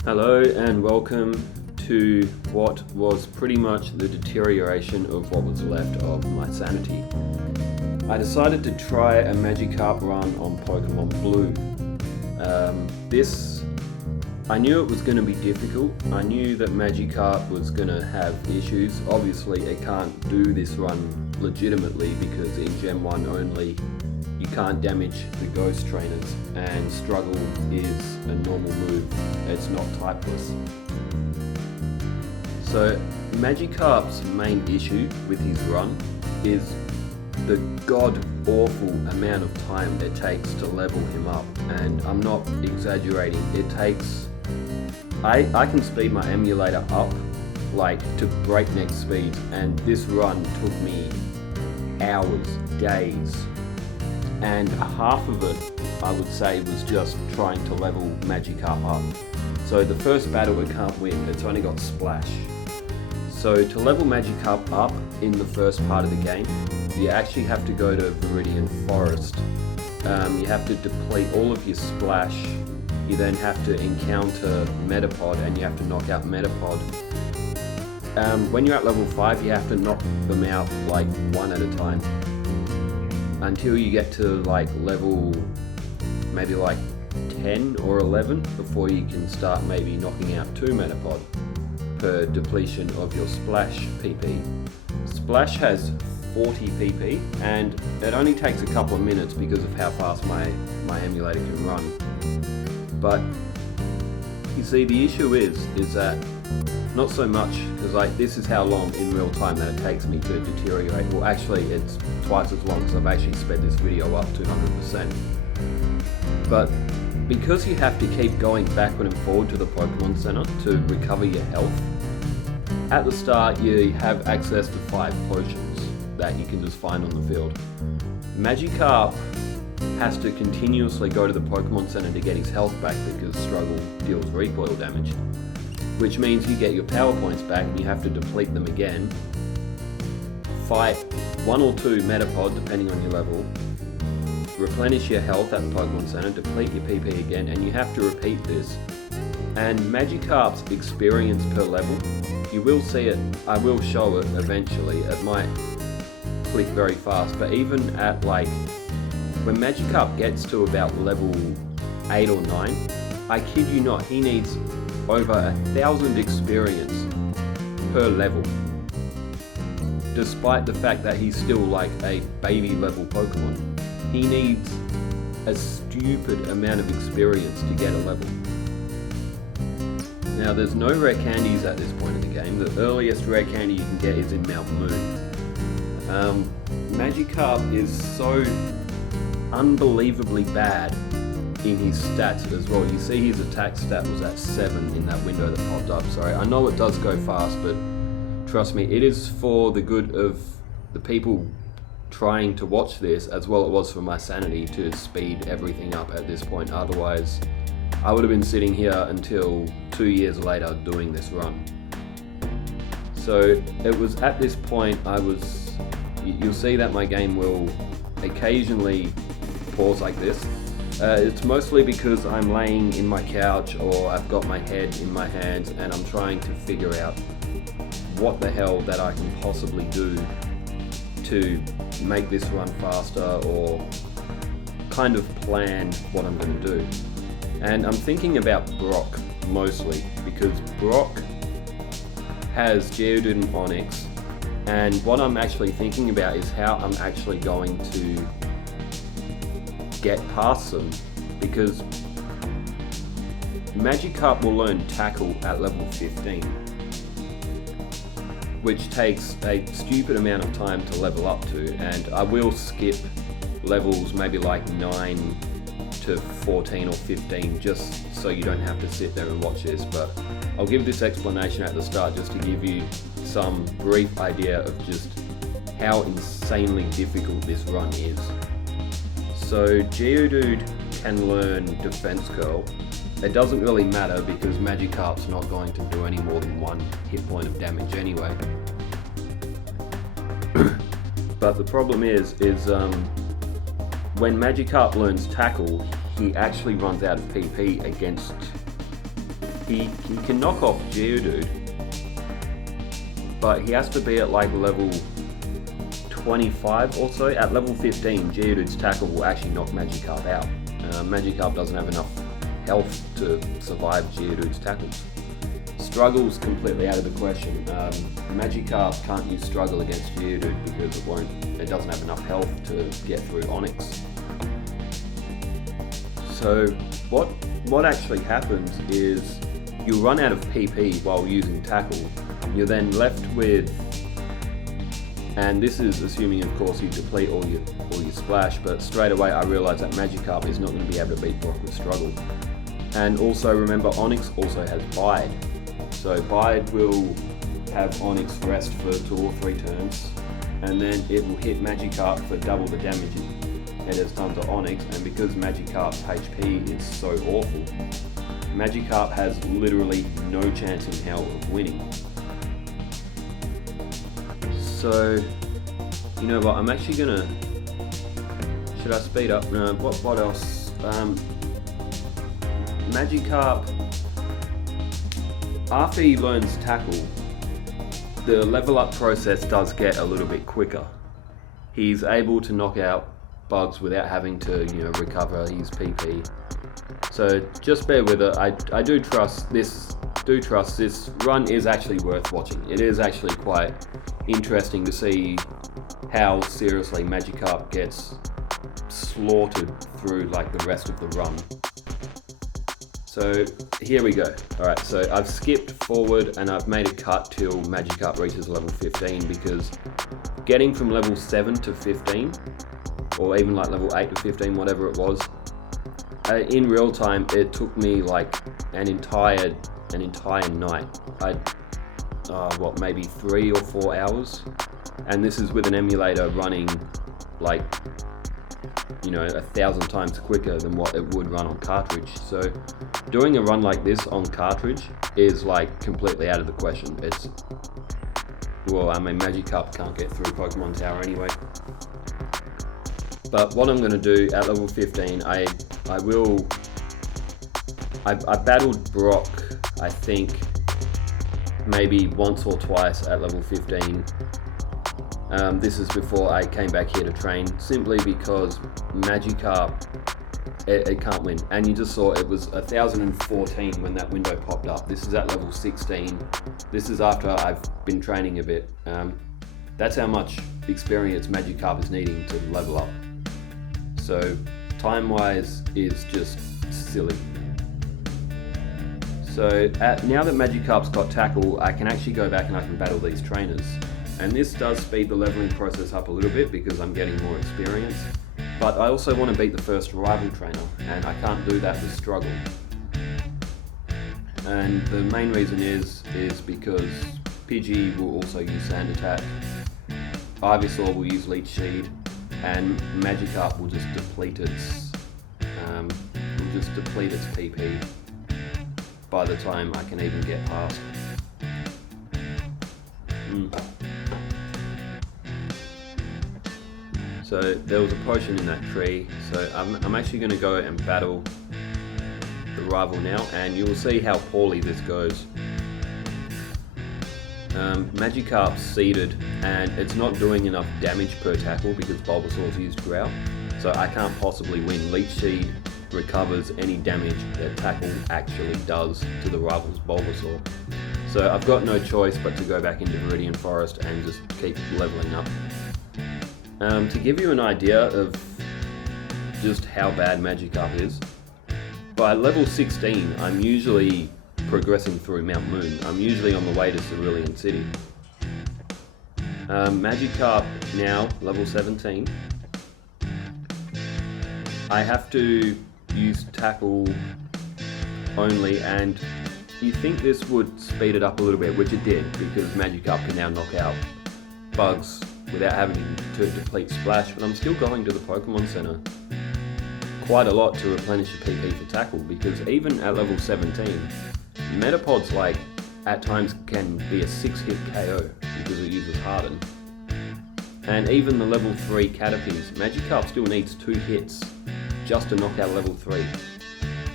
Hello and welcome to what was pretty much the deterioration of what was left of my sanity. I decided to try a Magikarp run on Pokemon Blue. I knew it was going to be difficult. I knew that Magikarp was going to have issues. Obviously it can't do this run legitimately because in Gen 1 only you can't damage the Ghost Trainers, and Struggle is a normal move, it's not typeless. So Magikarp's main issue with his run is the god-awful amount of time it takes to level him up, and I'm not exaggerating, it takes... I can speed my emulator up like to breakneck speeds, and this run took me hours, days, and half of it I would say was just trying to level Magikarp up. So the first battle it can't win, it's only got Splash. So to level Magikarp up in the first part of the game, you actually have to go to Viridian Forest. You have to deplete all of your Splash, you then have to encounter Metapod and you have to knock out Metapod. When you're at level 5 you have to knock them out like one at a time, until you get to like level maybe like 10 or 11 before you can start maybe knocking out 2 Metapod per depletion of your Splash PP. Splash has 40 PP and it only takes a couple of minutes because of how fast my emulator can run. But you see, the issue is that not so much, because like this is how long in real time that it takes me to deteriorate. Well, actually it's twice as long because I've actually sped this video up to 100%. But because you have to keep going backward and forward to the Pokemon Center to recover your health, at the start you have access to 5 potions that you can just find on the field. Magikarp has to continuously go to the Pokemon Center to get his health back because Struggle deals recoil damage, which means you get your power points back and you have to deplete them again, fight 1 or 2 Metapod depending on your level, replenish your health at the Pokemon Center, deplete your PP again, and you have to repeat this. And Magikarp's experience per level, you will see it, I will show it eventually, it might click very fast, but even at like, when Magikarp gets to about level 8 or 9, I kid you not, he needs over 1,000 experience per level, despite the fact that he's still like a baby level Pokemon. He needs a stupid amount of experience to get a level. Now there's no rare candies at this point in the game. The earliest rare candy you can get is in Mount Moon. Magikarp is so unbelievably bad in his stats as well. You see his attack stat was at 7 in that window that popped up. Sorry, I know it does go fast, but trust me, it is for the good of the people trying to watch this, as well it was for my sanity to speed everything up at this point. Otherwise, I would have been sitting here until 2 years later doing this run. So it was at this point you'll see that my game will occasionally pause like this. It's mostly because I'm laying in my couch or I've got my head in my hands and I'm trying to figure out what the hell that I can possibly do to make this run faster, or kind of plan what I'm going to do. And I'm thinking about Brock mostly, because Brock has Geodude and Onix, and what I'm actually thinking about is how I'm actually going to get past them, because Magikarp will learn Tackle at level 15, which takes a stupid amount of time to level up to, and I will skip levels maybe like 9 to 14 or 15 just so you don't have to sit there and watch this, but I'll give this explanation at the start just to give you some brief idea of just how insanely difficult this run is. So Geodude can learn Defense Curl. It doesn't really matter because Magikarp's not going to do any more than 1 hit point of damage anyway. But the problem is when Magikarp learns Tackle, he actually runs out of PP against he can knock off Geodude, but he has to be at like level 25 or so. At level 15, Geodude's tackle will actually knock Magikarp out. Magikarp doesn't have enough health to survive Geodude's tackles. Struggle's completely out of the question. Magikarp can't use Struggle against Geodude because it doesn't have enough health to get through Onix. So what actually happens is you run out of PP while using Tackle. You're then left with, and this is assuming of course you deplete all your Splash, but straight away I realised that Magikarp is not going to be able to beat Brock with Struggle. And also remember, Onix also has Bide. So Bide will have Onix rest for 2 or 3 turns, and then it will hit Magikarp for double the damage it has done to Onix, and because Magikarp's HP is so awful, Magikarp has literally no chance in hell of winning. So, you know what, I'm actually gonna... Should I speed up? No, what else? Magikarp, after he learns Tackle, the level up process does get a little bit quicker. He's able to knock out bugs without having to, recover his PP. So just bear with it. I do trust this. This run is actually worth watching. It is actually quite interesting to see how seriously Magikarp gets slaughtered through like the rest of the run. So here we go. Alright, so I've skipped forward and I've made a cut till Magikarp reaches level 15, because getting from level 7 to 15, or even like level 8 to 15, whatever it was, in real time it took me like an entire night. Maybe 3 or 4 hours, and this is with an emulator running like 1,000 times quicker than what it would run on cartridge. So doing a run like this on cartridge is like completely out of the question. Magikarp can't get through Pokémon Tower anyway. But what I'm going to do at level 15, I battled Brock, I think, maybe once or twice at level 15. This is before I came back here to train, simply because Magikarp, it can't win. And you just saw it was 1014 when that window popped up. This is at level 16. This is after I've been training a bit. That's how much experience Magikarp is needing to level up. So time-wise is just silly. So now that Magikarp's got Tackle, I can actually go back and I can battle these trainers. And this does speed the leveling process up a little bit because I'm getting more experience. But I also want to beat the first rival trainer, and I can't do that with Struggle. And the main reason is because Pidgey will also use Sand Attack, Ivysaur will use Leech Seed, and Magikarp will just deplete its PP by the time I can even get past. So there was a potion in that tree, so I'm actually going to go and battle the rival now, and you will see how poorly this goes. Magikarp's seeded, and it's not doing enough damage per tackle because Bulbasaur's used Growl, so I can't possibly win. Leech Seed recovers any damage that Tackle actually does to the rival's Bulbasaur. So I've got no choice but to go back into Viridian Forest and just keep leveling up. To give you an idea of just how bad Magikarp is, by level 16 I'm usually progressing through Mount Moon. I'm usually on the way to Cerulean City. Magikarp now, level 17. I have to use Tackle only, and you think this would speed it up a little bit, which it did, because Magikarp can now knock out bugs without having to deplete Splash, but I'm still going to the Pokemon Center quite a lot to replenish the PP for Tackle, because even at level 17, Metapod's like, at times can be a 6-hit KO because it uses Harden. And even the level 3 Caterpies, Magikarp still needs 2 hits just to knock out level 3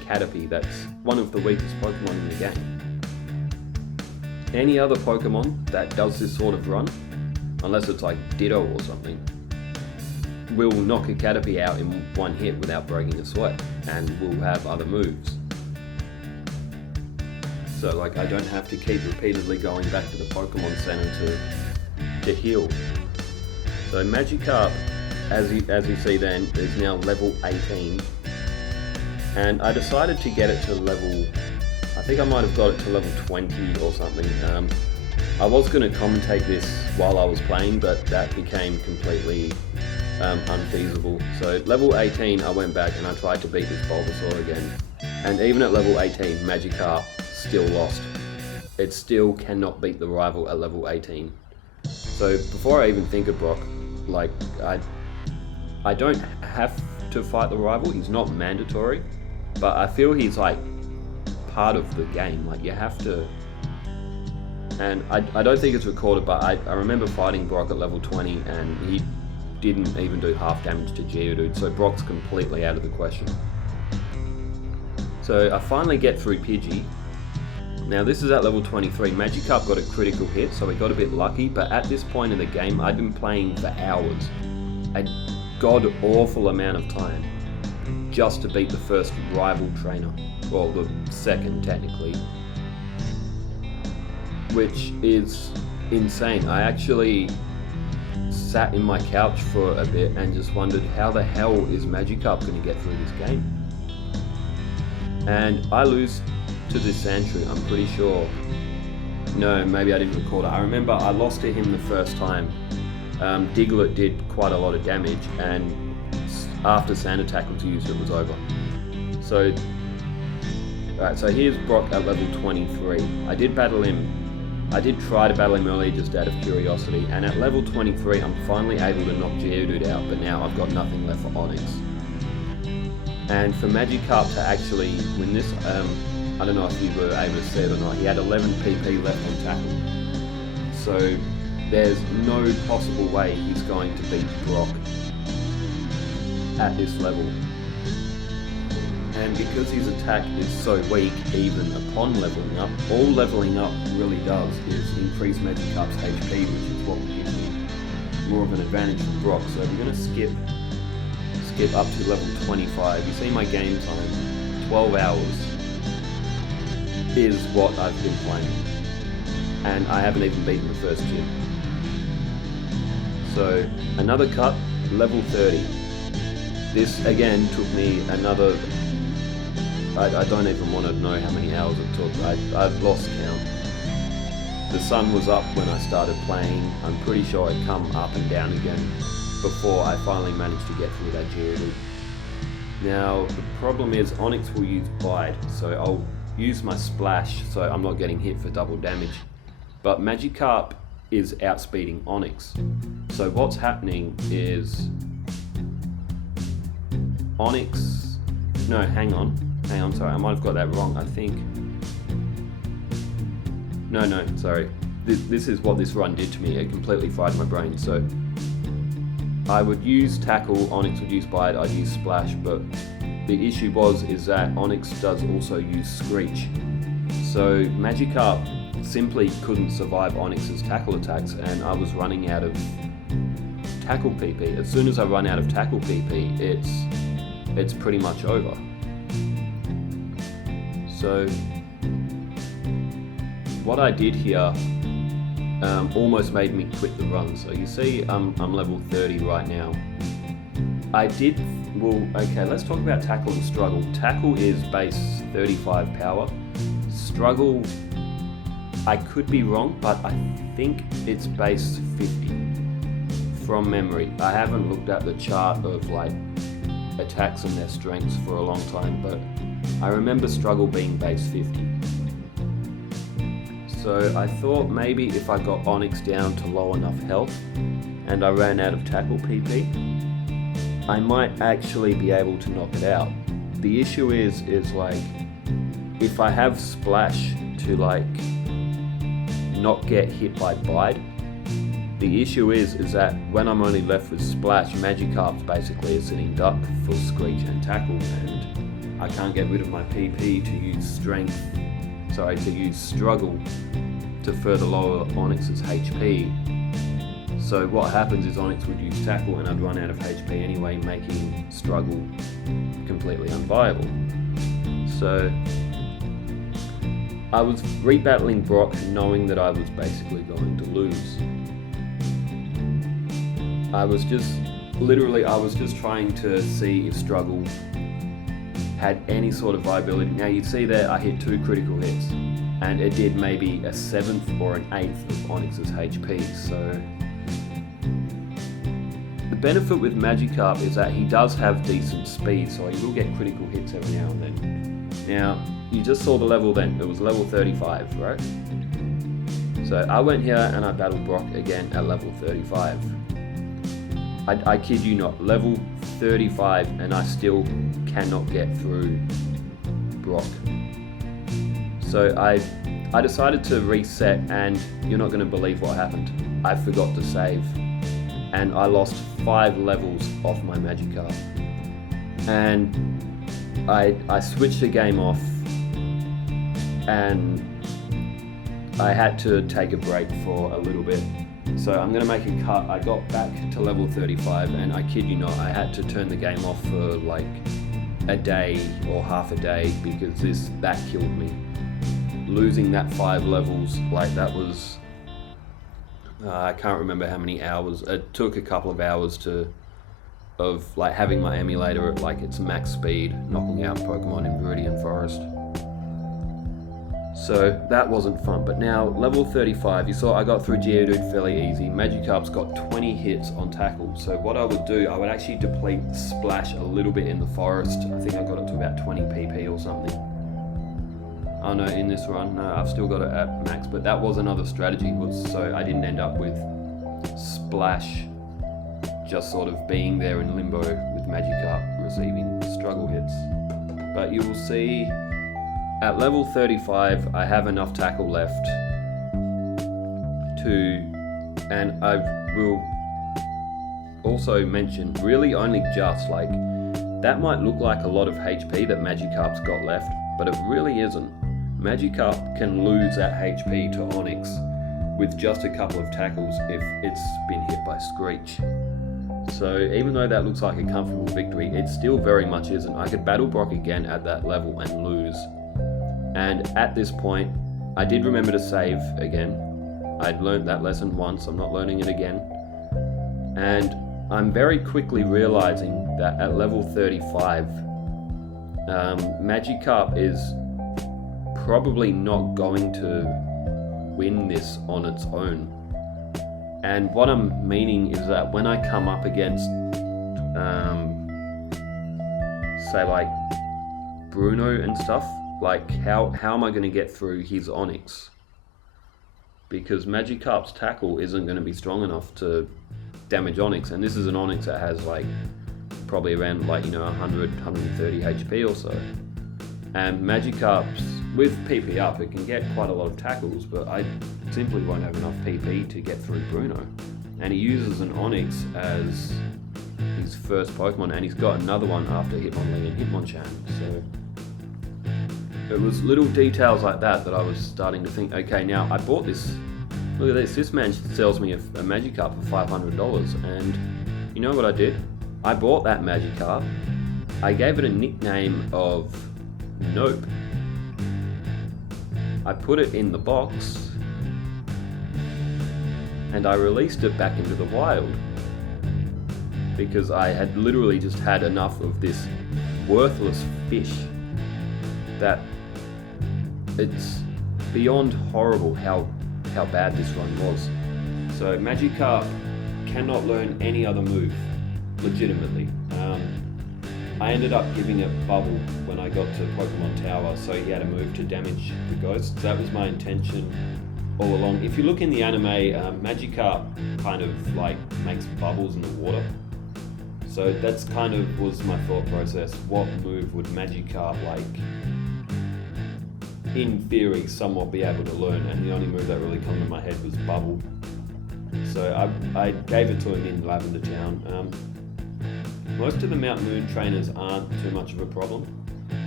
Caterpie that's one of the weakest Pokemon in the game. Any other Pokemon that does this sort of run, unless it's like Ditto or something, will knock a Caterpie out in one hit without breaking a sweat, and will have other moves. So like I don't have to keep repeatedly going back to the Pokemon Center to heal. So Magikarp, as you see then, is now level 18. And I decided to get it to level, I think I might have got it to level 20 or something. I was going to commentate this while I was playing, but that became completely unfeasible. So level 18 I went back and I tried to beat this Bulbasaur again. And even at level 18, Magikarp still lost. It still cannot beat the rival at level 18. So before I even think of Brock, like I don't have to fight the rival, he's not mandatory, but I feel he's like part of the game, like you have to. And I don't think it's recorded, but I remember fighting Brock at level 20 and he didn't even do half damage to Geodude, so Brock's completely out of the question. So I finally get through Pidgey. Now this is at level 23, Magikarp got a critical hit, so we got a bit lucky, but at this point in the game, I'd been playing for hours. A god-awful amount of time, just to beat the first rival trainer. Well, the second, technically. Which is insane. I actually sat in my couch for a bit and just wondered, how the hell is Magikarp going to get through this game? And I lose to this Sandshrew, I'm pretty sure. No, maybe I didn't record it. I remember I lost to him the first time. Diglett did quite a lot of damage, and after Sand Attack was used, it was over. So, alright, so here's Brock at level 23. I did try to battle him earlier just out of curiosity, and at level 23 I'm finally able to knock Geodude out, but now I've got nothing left for Onix. And for Magikarp to actually win this, I don't know if you were able to see it or not, he had 11 PP left on tackle. So there's no possible way he's going to beat Brock at this level. And because his attack is so weak, even upon leveling up, all leveling up really does is increase Magikarp's HP, which is what will give me more of an advantage from Brock. So we're going to skip up to level 25. You see my game time, 12 hours is what I've been playing. And I haven't even beaten the first gym. So another cut, level 30. This again took me another, I don't even want to know how many hours it took. I've lost count. The sun was up when I started playing. I'm pretty sure it come up and down again before I finally managed to get through that Geodude. Now the problem is Onix will use Bide, so I'll use my Splash so I'm not getting hit for double damage. But Magikarp is outspeeding Onix. So what's happening is Onix, no, hang on, sorry, I might have got that wrong, I think. No, sorry. This is what this run did to me, it completely fried my brain. So I would use Tackle, Onix would use Bite, I'd use Splash, but the issue is that Onix does also use Screech. So Magikarp simply couldn't survive Onix's tackle attacks, and I was running out of tackle PP. As soon as I run out of tackle PP, it's pretty much over. So what I did here almost made me quit the run. So you see I'm level 30 right now. Okay, let's talk about Tackle and Struggle. Tackle is base 35 power. Struggle, I could be wrong, but I think it's base 50 from memory. I haven't looked at the chart of like attacks and their strengths for a long time, but I remember Struggle being base 50. So I thought maybe if I got Onix down to low enough health and I ran out of tackle PP, I might actually be able to knock it out. The issue is like, if I have Splash to like not get hit by Bide, the issue is that when I'm only left with Splash, Magikarp's basically a sitting duck for Screech and Tackle, and I can't get rid of my PP to use to use struggle to further lower Onyx's HP. So what happens is Onyx would use tackle and I'd run out of HP anyway, making struggle completely unviable. So I was rebattling Brock knowing that I was basically going to lose. I was just trying to see if struggle had any sort of viability. Now you see there I hit 2 critical hits and it did maybe a 7th or an 8th of Onyx's HP. So the benefit with Magikarp is that he does have decent speed, so he will get critical hits every now and then. Now you just saw the level then, it was level 35, right? So I went here and I battled Brock again at level 35. I kid you not, level 35 and I still cannot get through Brock. So I decided to reset, and you're not going to believe what happened. I forgot to save and I lost 5 levels off my Magikarp. And I switched the game off and I had to take a break for a little bit. So I'm going to make a cut. I got back to level 35 and I kid you not, I had to turn the game off for like a day or half a day because that killed me. Losing that 5 levels, like that was, I can't remember how many hours. It took a couple of hours of like having my emulator at like its max speed, knocking out Pokemon in Viridian Forest. So that wasn't fun, but now level 35, you saw I got through Geodude fairly easy. Magikarp's got 20 hits on tackle, so what I would do, I would actually deplete Splash a little bit in the forest. I think I got it to about 20 PP or something. Oh no, in this run, no, I've still got it at max, but that was another strategy, so I didn't end up with Splash just sort of being there in limbo with Magikarp receiving struggle hits. But you will see at level 35, I have enough tackle left and I will also mention, really only just, like, that might look like a lot of HP that Magikarp's got left, but it really isn't. Magikarp can lose that HP to Onyx with just a couple of tackles if it's been hit by Screech. So even though that looks like a comfortable victory, it still very much isn't. I could battle Brock again at that level and lose. And at this point, I did remember to save again. I'd learned that lesson once, I'm not learning it again. And I'm very quickly realizing that at level 35, Magikarp is probably not going to win this on its own. And what I'm meaning is that when I come up against, say like Bruno and stuff, like how am I going to get through his Onyx? Because Magikarp's tackle isn't going to be strong enough to damage Onyx, and this is an Onyx that has like probably around like 100, 130 HP or so. And Magikarp's, with PP up, it can get quite a lot of tackles, but I simply won't have enough PP to get through Bruno. And he uses an Onyx as his first Pokemon, and he's got another one after Hitmonlee and Hitmonchan. So it was little details like that I was starting to think, okay, now I bought this. Look at this man sells me a Magikarp for $500, and you know what I did? I bought that Magikarp, I gave it a nickname of Nope. I put it in the box, and I released it back into the wild, because I had literally just had enough of this worthless fish that it's beyond horrible how bad this run was. So Magikarp cannot learn any other move, legitimately. I ended up giving it Bubble when I got to Pokémon Tower, so he had a move to damage the ghosts. That was my intention all along. If you look in the anime, Magikarp kind of like makes bubbles in the water. So that's kind of was my thought process. What move would Magikarp, like, in theory, somewhat be able to learn? And the only move that really came to my head was Bubble. So I gave it to him in Lavender Town. Most of the Mount Moon trainers aren't too much of a problem.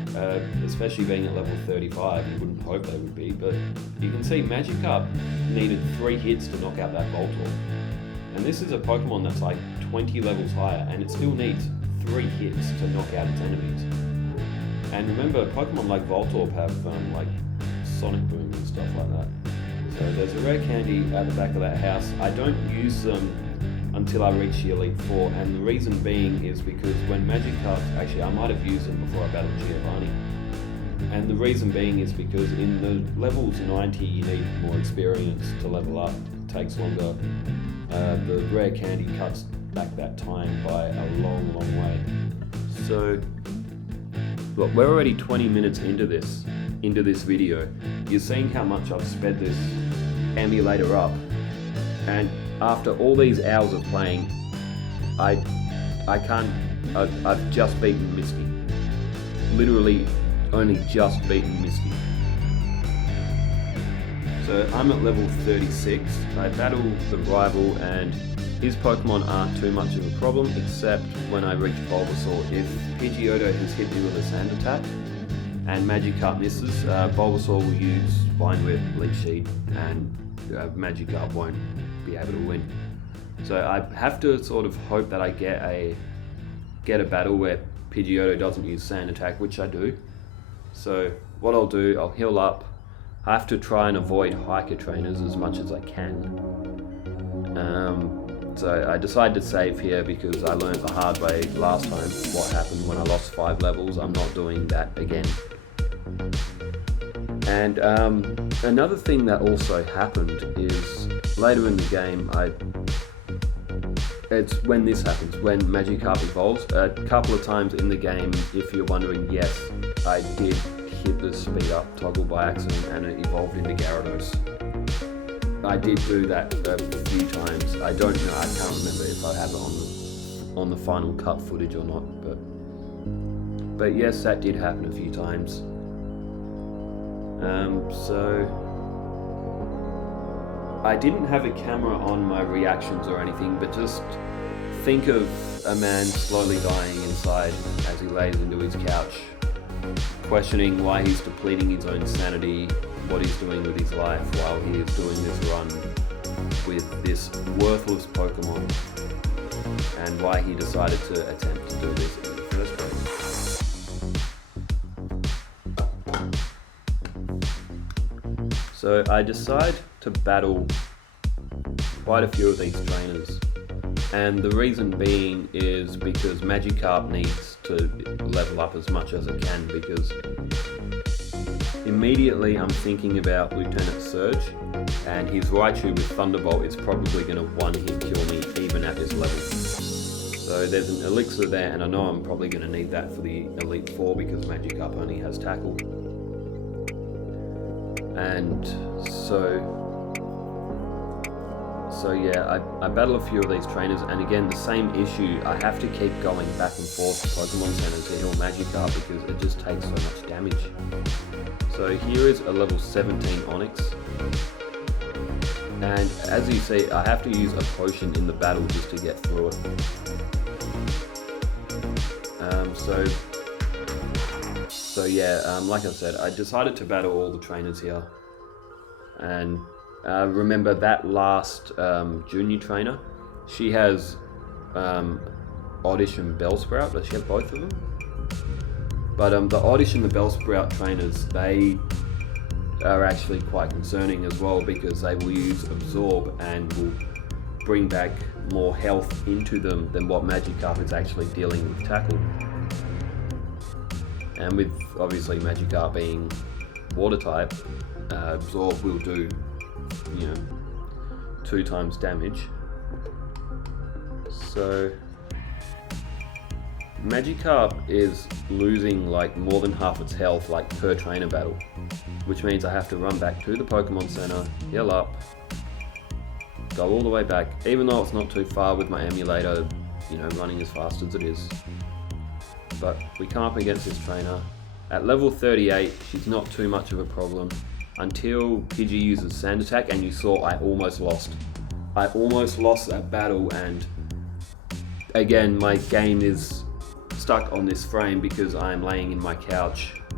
especially being at level 35. You wouldn't hope they would be, but you can see Magikarp needed 3 hits to knock out that Voltorb. And this is a Pokemon that's like 20 levels higher, and it still needs 3 hits to knock out its enemies. And remember, Pokemon like Voltorb have like Sonic Boom and stuff like that. So there's a rare candy at the back of that house. I don't use them until I reach the Elite Four, and the reason being is because when Magikarp, actually I might have used them before I battled Giovanni. And the reason being is because in the levels 90 you need more experience to level up. It takes longer. The rare candy cuts back that time by a long, long way. So, look, we're already 20 minutes into this video. You're seeing how much I've sped this emulator up, and after all these hours of playing, I've just beaten Misty. Literally only just beaten Misty. So I'm at level 36. I battle the rival, and his Pokemon aren't too much of a problem, except when I reach Bulbasaur. If Pidgeotto has hit me with a Sand Attack and Magikarp misses, Bulbasaur will use Vine Whip, Leech Seed, and Magikarp won't be able to win. So I have to sort of hope that I get a battle where Pidgeotto doesn't use Sand Attack, which I do. So what I'll do, I'll heal up. I have to try and avoid Hiker trainers as much as I can. So I decided to save here because I learned the hard way last time what happened when I lost 5 levels. I'm not doing that again. And another thing that also happened is later in the game, it's when this happens, when Magikarp evolves. A couple of times in the game, if you're wondering, yes, I did hit the speed up toggle by accident and it evolved into Gyarados. I did do that a few times. I don't know, I can't remember if I have it on the final cut footage or not, but yes, that did happen a few times. So I didn't have a camera on my reactions or anything, but just think of a man slowly dying inside as he lays into his couch, questioning why he's depleting his own sanity, what he's doing with his life while he is doing this run with this worthless Pokemon, and why he decided to attempt to do this in the first place. So I decide to battle quite a few of these trainers, and the reason being is because Magikarp needs to level up as much as it can, because immediately I'm thinking about Lieutenant Surge, and his Raichu with Thunderbolt is probably going to one-hit kill me even at this level. So there's an Elixir there, and I know I'm probably going to need that for the Elite Four because Magikarp only has Tackle. And so yeah, I battle a few of these trainers, and again the same issue, I have to keep going back and forth to Pokemon Center to heal Magikarp because it just takes so much damage. So here is a level 17 Onix, and as you see, I have to use a potion in the battle just to get through it. So yeah, like I said, I decided to battle all the trainers here, and remember that last junior trainer, she has Oddish and Bellsprout. Does she have both of them? But the Oddish and the Bellsprout trainers, they are actually quite concerning as well because they will use Absorb and will bring back more health into them than what Magikarp is actually dealing with Tackle. And with obviously Magikarp being water type, Absorb will do 2 times damage. So Magikarp is losing like more than half its health like per trainer battle, which means I have to run back to the Pokemon Center, heal up, go all the way back, even though it's not too far with my emulator, running as fast as it is. But we come up against this trainer. At level 38, she's not too much of a problem until Pidgey uses Sand Attack, and you saw I almost lost. I almost lost that battle, and again, my game is stuck on this frame because I'm laying in my couch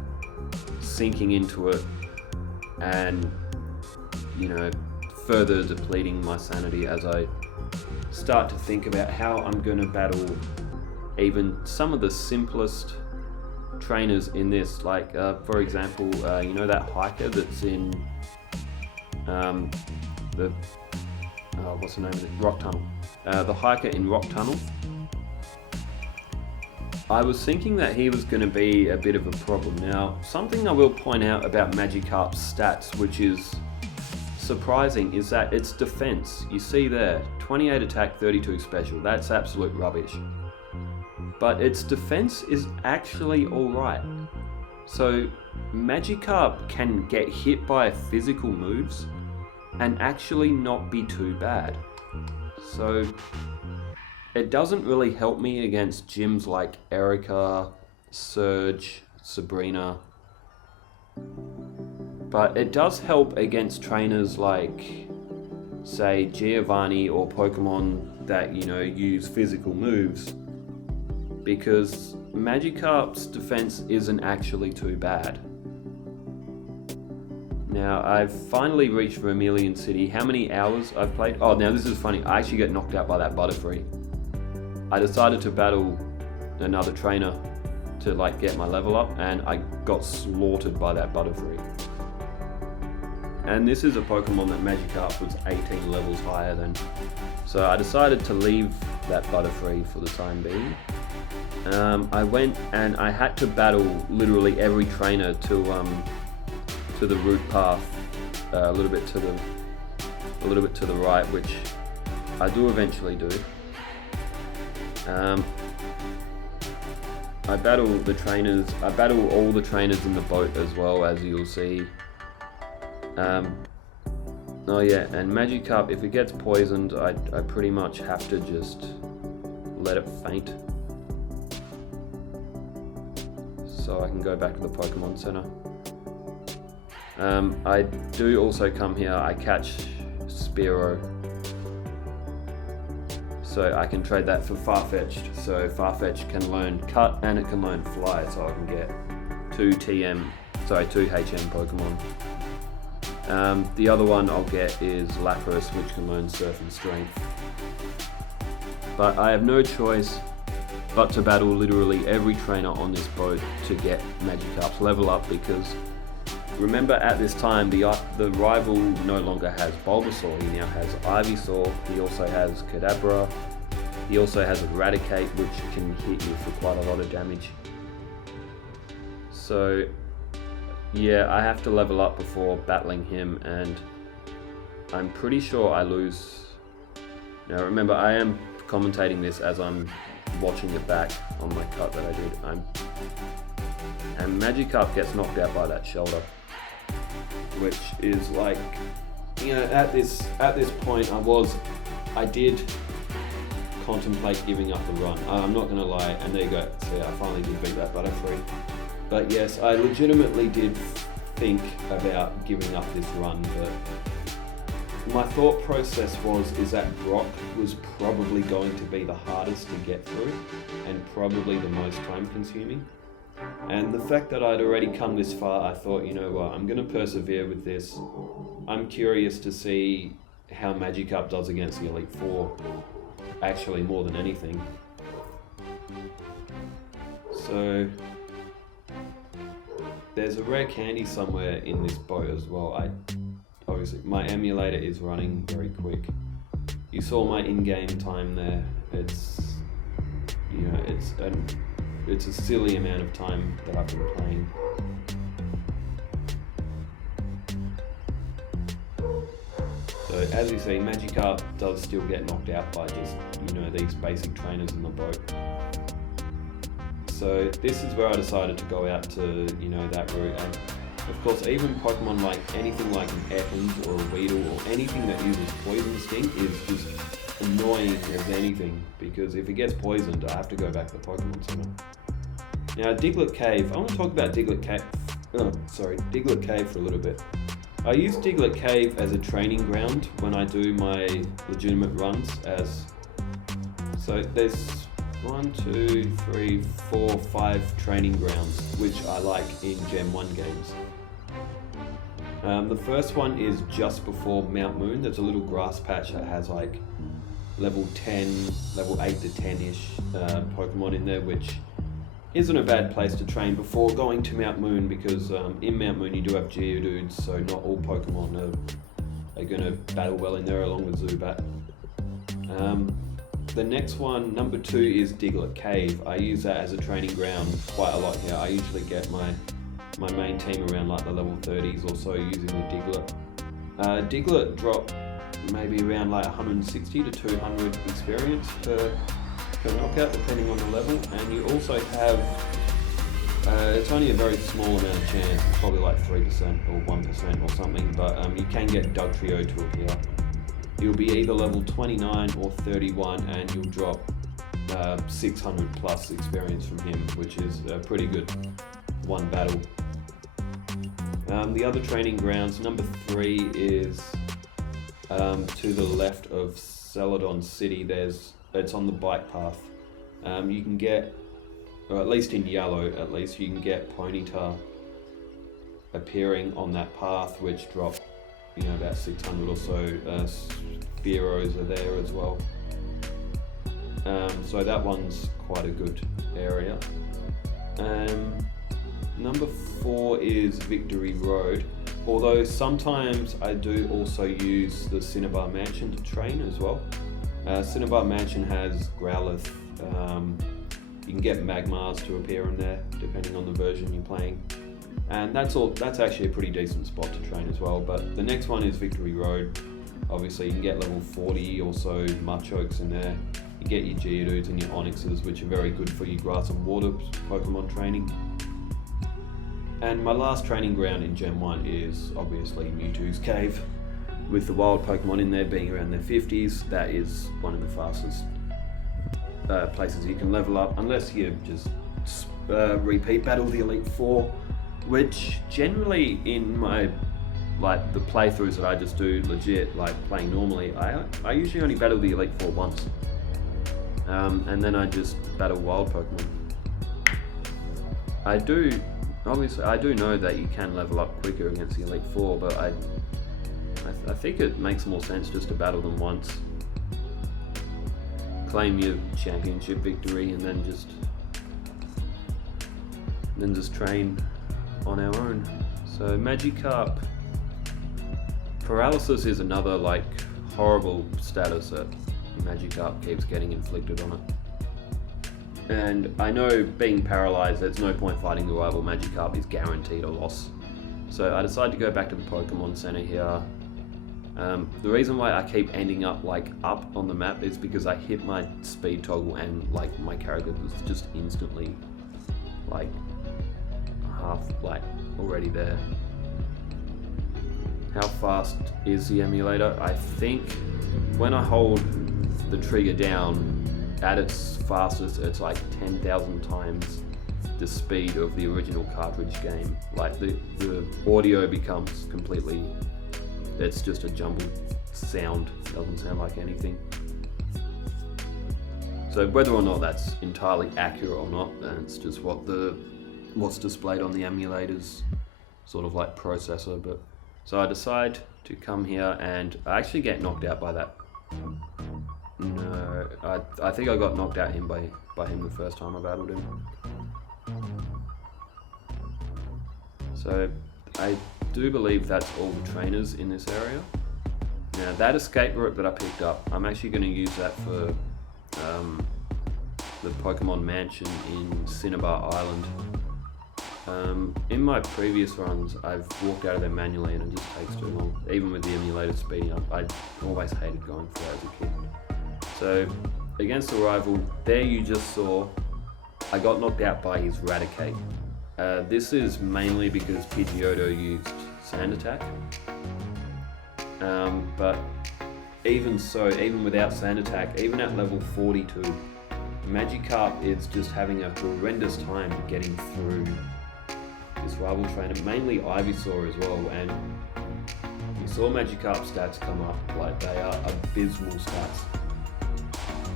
sinking into it and, you know, further depleting my sanity as I start to think about how I'm going to battle even some of the simplest trainers in this. Like, for example, you know that hiker that's in what's the name of it? Rock Tunnel. The hiker in Rock Tunnel. I was thinking that he was going to be a bit of a problem. Now, something I will point out about Magikarp's stats, which is surprising, is that its defense. You see there, 28 attack, 32 special. That's absolute rubbish. But its defense is actually alright. So, Magikarp can get hit by physical moves and actually not be too bad. So, it doesn't really help me against gyms like Erica, Surge, Sabrina. But it does help against trainers like, say, Giovanni or Pokemon that, you know, use physical moves. Because Magikarp's defense isn't actually too bad. Now, I've finally reached Vermilion City. How many hours I've played? Oh, now this is funny. I actually get knocked out by that Butterfree. I decided to battle another trainer to like get my level up, and I got slaughtered by that Butterfree. And this is a Pokemon that Magikarp was 18 levels higher than. So I decided to leave that Butterfree for the time being. I went and I had to battle literally every trainer to the route path, a little bit to the right, which I do eventually do. I battle the trainers. I battle all the trainers in the boat as well, as you'll see. Oh yeah, and Magikarp, if it gets poisoned, I pretty much have to just let it faint. So I can go back to the Pokemon Center. I do also come here, I catch Spearow. So I can trade that for Farfetch'd. So Farfetch'd can learn Cut and it can learn Fly, so I can get 2 HM Pokemon. The other one I'll get is Lapras, which can learn Surf and Strength. But I have no choice but to battle literally every trainer on this boat to get Magikarp's level up, because remember at this time the rival no longer has Bulbasaur, he now has Ivysaur, he also has Kadabra, he also has Eradicate, which can hit you for quite a lot of damage. So yeah, I have to level up before battling him, and I'm pretty sure I lose. Now remember, I am commentating this as I'm watching it back on my cut that I did. And Magikarp gets knocked out by that shoulder, which is like, you know, at this point I did contemplate giving up the run. I'm not gonna lie, and there you go. So I finally did beat that Butterfree. But yes, I legitimately did think about giving up this run, but my thought process is that Brock was probably going to be the hardest to get through and probably the most time consuming. And the fact that I'd already come this far, I thought, you know what, I'm going to persevere with this. I'm curious to see how Magikarp does against the Elite Four, actually more than anything. So there's a rare candy somewhere in this boat as well. Obviously, my emulator is running very quick. You saw my in-game time there. It's, you know, it's a silly amount of time that I've been playing. So as you see, Magikarp does still get knocked out by just, you know, these basic trainers in the boat. So this is where I decided to go out to, you know, that route. And of course, even Pokemon like anything like an Ekans or a Weedle or anything that uses Poison Sting is just annoying as anything, because if it gets poisoned, I have to go back to the Pokemon Center. Now, Diglett Cave. I want to talk about Diglett Cave. Diglett Cave for a little bit. I use Diglett Cave as a training ground when I do my legitimate runs. So there's 1, 2, 3, 4, 5 training grounds, which I like in Gen 1 games. The first one is just before Mount Moon. There's a little grass patch that has like level 10, level 8 to 10-ish Pokemon in there, which isn't a bad place to train before going to Mount Moon, because in Mount Moon you do have Geodudes, so not all Pokemon are going to battle well in there along with Zubat. The next one, number 2, is Diglett Cave. I use that as a training ground quite a lot here. I usually get my main team around like the level 30s or so using the Diglett. Diglett drop maybe around like 160 to 200 experience per knockout depending on the level, and you also have, it's only a very small amount of chance, it's probably like 3% or 1% or something, but you can get Dugtrio to appear. You'll be either level 29 or 31 and you'll drop 600 plus experience from him, which is a pretty good one battle. The other training grounds, number 3 is to the left of Celadon City. It's on the bike path. You can get, or at least in yellow, you can get Ponyta appearing on that path, which drop, about 600 or so. Spearows are there as well. So that one's quite a good area. Number 4 is Victory Road, although sometimes I do also use the Cinnabar Mansion to train as well. Cinnabar Mansion has Growlithe. You can get Magmars to appear in there depending on the version you're playing, and that's actually a pretty decent spot to train as well. But the next one is Victory Road. Obviously you can get level 40 or so Machoke's in there. You get your Geodudes and your Onyxes, which are very good for your grass and water Pokemon training. And my last training ground in Gen 1 is obviously Mewtwo's Cave. With the wild Pokemon in there being around their 50s, that is one of the fastest places you can level up, unless you just repeat battle the Elite Four, which generally in my, the playthroughs that I just do legit, playing normally, I usually only battle the Elite Four once. And then I just battle wild Pokemon. I do know that you can level up quicker against the Elite Four, but I think it makes more sense just to battle them once, claim your championship victory, and then just train on our own. So Magikarp, paralysis is another horrible status that Magikarp keeps getting inflicted on it. And I know being paralyzed, there's no point fighting the rival Magikarp, is guaranteed a loss. So I decided to go back to the Pokemon Center here. The reason why I keep ending up up on the map is because I hit my speed toggle and my character was just instantly half already there. How fast is the emulator? I think when I hold the trigger down at its fastest, it's 10,000 times the speed of the original cartridge game. The audio becomes completely, it's just a jumbled sound, doesn't sound like anything. So whether or not that's entirely accurate or not, it's just what's displayed on the emulator's sort of processor. But so I decide to come here and I actually get knocked out by that. No, I think I got knocked out by him the first time I battled him. So I do believe that's all the trainers in this area. Now that escape route that I picked up, I'm actually going to use that for the Pokemon Mansion in Cinnabar Island. In my previous runs, I've walked out of there manually and it just takes too long. Even with the emulator speeding up, I always hated going for that as a kid. So against the rival, there you just saw, I got knocked out by his Raticate. This is mainly because Pidgeotto used Sand Attack. But even so, even without Sand Attack, even at level 42, Magikarp is just having a horrendous time getting through this rival trainer, mainly Ivysaur as well, and you saw Magikarp stats come up, they are abysmal stats.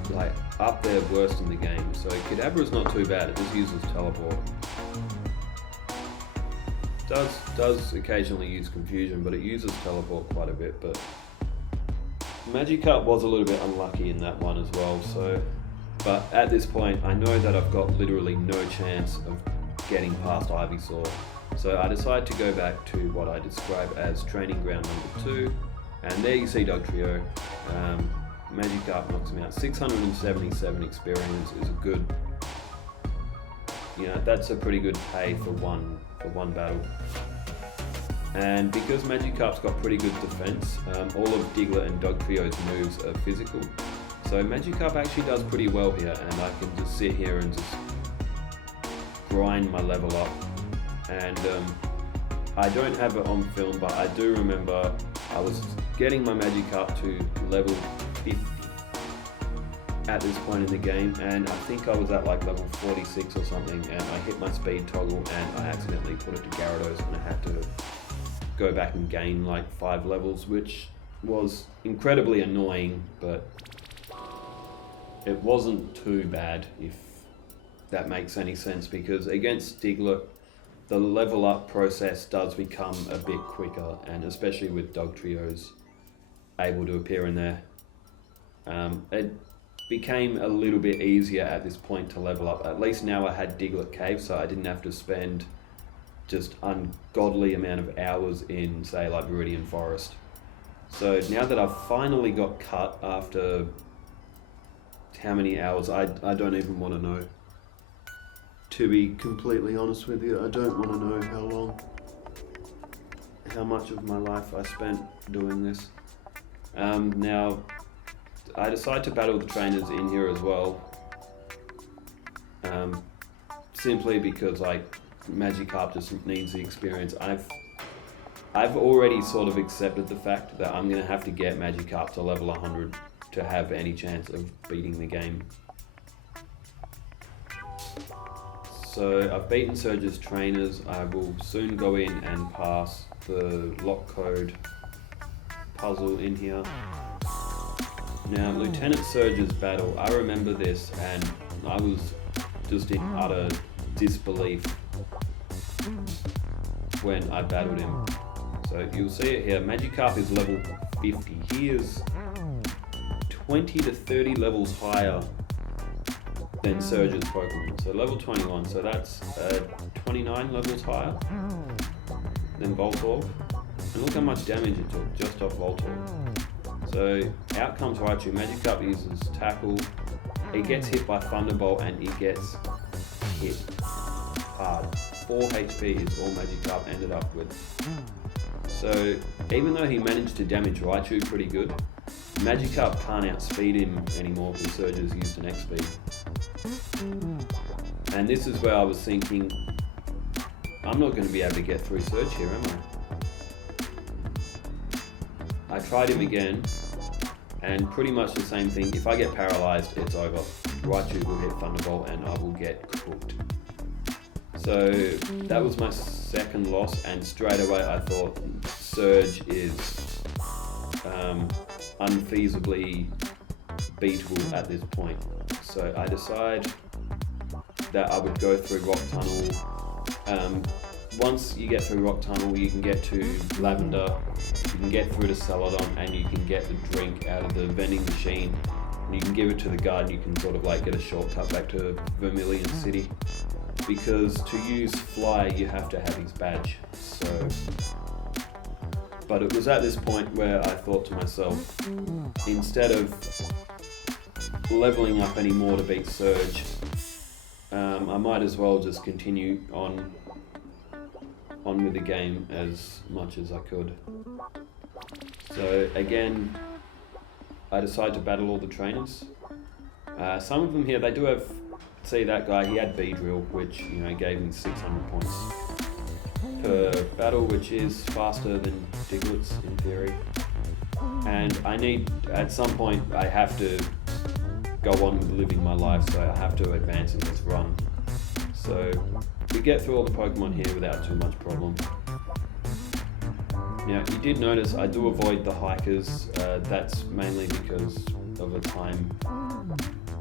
like up there worst in the game. So Kadabra's not too bad, it just uses teleport. Does occasionally use confusion, but it uses teleport quite a bit. But Magikarp was a little bit unlucky in that one as well. So, but at this point, I know that I've got literally no chance of getting past Ivysaur. So I decided to go back to what I describe as training ground number 2, and there you see Dugtrio. Magikarp knocks me out. 677 experience is a good, that's a pretty good pay for one battle. And because Magikarp's got pretty good defense, all of Diglett and Dugtrio's moves are physical. So Magikarp actually does pretty well here, and I can just sit here and just grind my level up. And I don't have it on film, but I do remember I was getting my Magikarp to level 50 at this point in the game, and I think I was at like level 46 or something, and I hit my speed toggle and I accidentally put it to Gyarados, and I had to go back and gain like 5 levels, which was incredibly annoying, but it wasn't too bad, if that makes any sense, because against Diglett, the level up process does become a bit quicker, and especially with Dugtrio's able to appear in there. It became a little bit easier at this point to level up. At least now I had Diglett Cave, so I didn't have to spend just ungodly amount of hours in, say, like Viridian Forest. So now that I've finally got cut after how many hours, I don't even want to know. To be completely honest with you, I don't want to know how much of my life I spent doing this. Now, I decided to battle the trainers in here as well, simply because like Magikarp just needs the experience. I've already sort of accepted the fact that I'm going to have to get Magikarp to level 100 to have any chance of beating the game. So I've beaten Surge's trainers. I will soon go in and pass the lock code puzzle in here. Now, Lieutenant Surge's battle, I remember this, and I was just in utter disbelief when I battled him. So you'll see it here, Magikarp is level 50. He is 20 to 30 levels higher than Surge's Pokemon. So level 21, so that's 29 levels higher than Voltorb. And look how much damage it took just off Voltorb. So out comes Raichu. Magikarp uses Tackle. He gets hit by Thunderbolt and he gets hit hard. 4 HP is all Magikarp ended up with. So even though he managed to damage Raichu pretty good, Magikarp can't outspeed him anymore because Surge's used an X-Speed. And this is where I was thinking, I'm not going to be able to get through Surge here, am I? I tried him again, and pretty much the same thing. If I get paralyzed, it's over. Raichu will hit Thunderbolt and I will get cooked. So that was my second loss, and straight away I thought Surge is unfeasibly beatable at this point. So I decide that I would go through Rock Tunnel. Once you get through Rock Tunnel, you can get to Lavender, you can get through to Celadon, and you can get the drink out of the vending machine. And you can give it to the guard, and you can sort of like get a shortcut back to Vermilion City. Because to use Fly, you have to have his badge. So, but it was at this point where I thought to myself, instead of leveling up any more to beat Surge, I might as well just continue on with the game as much as I could. So again, I decided to battle all the trainers. Some of them here, they do have, see that guy, he had Beedrill, which gave me 600 points per battle, which is faster than Diglett's in theory. And I need, at some point, I have to go on with living my life, so I have to advance in this run. So we get through all the Pokemon here without too much problem. Now you did notice I do avoid the hikers, that's mainly because of a time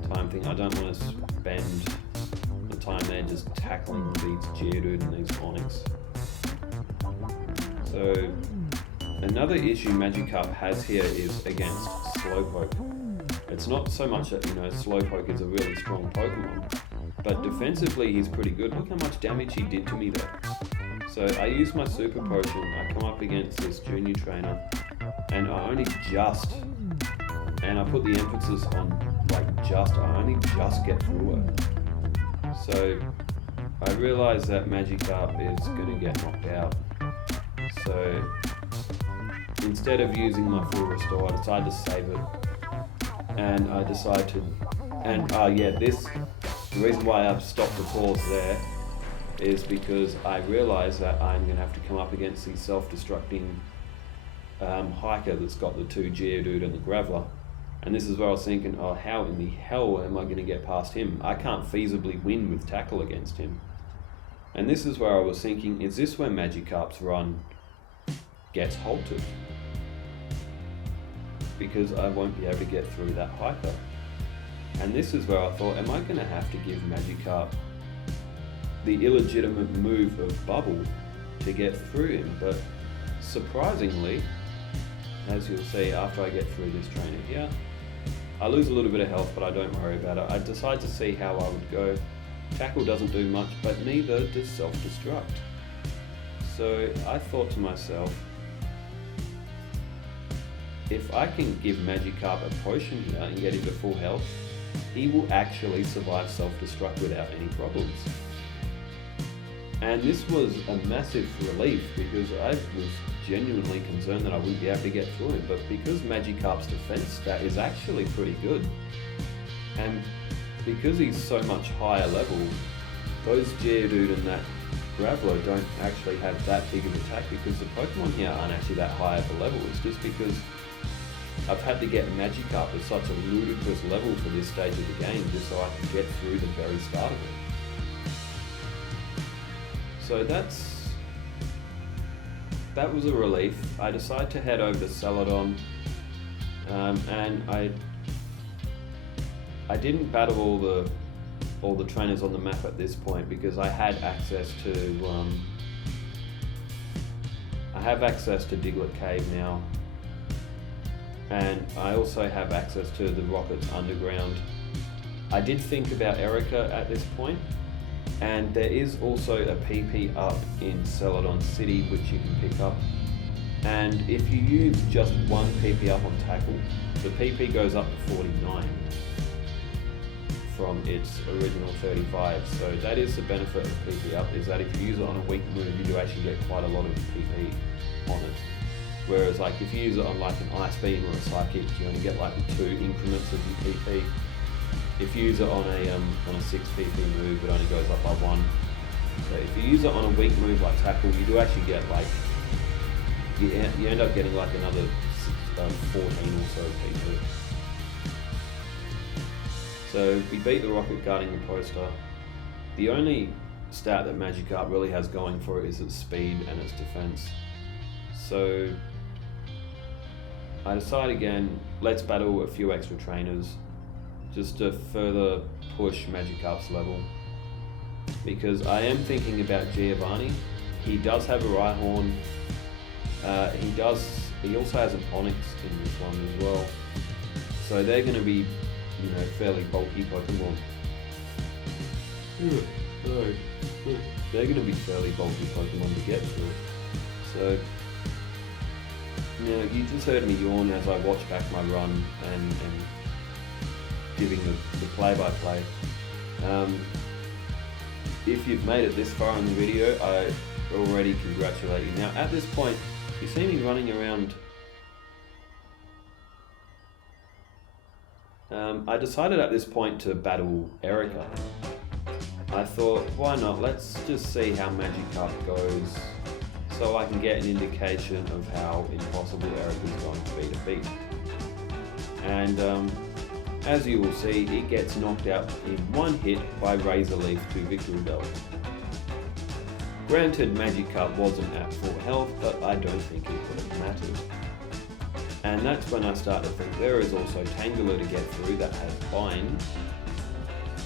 time thing. I don't want to spend the time there just tackling these Geodude and these Onix. So another issue Magikarp has here is against Slowpoke. It's not so much that, Slowpoke is a really strong Pokemon, but defensively he's pretty good. Look how much damage he did to me there. So I use my Super Potion, I come up against this junior trainer, and I only just, and I put the emphasis on I only just get through her. So I realize that Magikarp is going to get knocked out. So instead of using my full restore, I decide to save it. And I decide to, the reason why I've stopped the pause there is because I realise that I'm going to have to come up against the self-destructing hiker that's got the two Geodude and the Graveler. And this is where I was thinking, how in the hell am I going to get past him? I can't feasibly win with tackle against him. And this is where I was thinking, is this where Magikarp's run gets halted? Because I won't be able to get through that hiker. And this is where I thought, am I going to have to give Magikarp the illegitimate move of Bubble to get through him? But surprisingly, as you'll see after I get through this trainer here, I lose a little bit of health, but I don't worry about it. I decide to see how I would go. Tackle doesn't do much, but neither does self-destruct. So I thought to myself, if I can give Magikarp a potion here and get him to full health, he will actually survive self-destruct without any problems. And this was a massive relief because I was genuinely concerned that I wouldn't be able to get through him, but because Magikarp's defense stat is actually pretty good, and because he's so much higher level, those Geodude and that Graveler don't actually have that big of attack because the Pokemon here aren't actually that high of a level. It's just because I've had to get Magikarp at such a ludicrous level for this stage of the game just so I can get through the very start of it. So that was a relief. I decided to head over to Celadon, and I didn't battle all the trainers on the map at this point because I had access to Diglett Cave now, and I also have access to the Rockets Underground. I did think about Erica at this point, and there is also a PP up in Celadon City which you can pick up, and if you use just one PP up on tackle, the PP goes up to 49 from its original 35. So that is the benefit of PP up, is that if you use it on a weak move, you do actually get quite a lot of PP on it. Whereas like if you use it on like an Ice Beam or a Psychic, you only get like 2 increments of your PP. If you use it on a 6 PP move, it only goes up by 1. So if you use it on a weak move like tackle, you do actually get like, you end up getting like another 14 or so PP. So we beat the Rocket guarding the poster. The only stat that Magikarp really has going for it is its speed and its defense. So I decide again, let's battle a few extra trainers just to further push Magikarp's level. Because I am thinking about Giovanni. He does have a Rhyhorn. He also has an Onix in this one as well. So they're going to be, fairly bulky Pokemon. They're going to be fairly bulky Pokemon to get through. So, you just heard me yawn as I watched back my run and giving the play-by-play. If you've made it this far in the video, I already congratulate you. Now, at this point, you see me running around. I decided at this point to battle Erica. I thought, why not? Let's just see how Magikarp goes so I can get an indication of how impossible Erica's going to be to beat. And as you will see, it gets knocked out in one hit by Razor Leaf to Victory Bell. Granted, Magikarp wasn't at full health, but I don't think it would have mattered. And that's when I start to think there is also Tangela to get through that has Bind,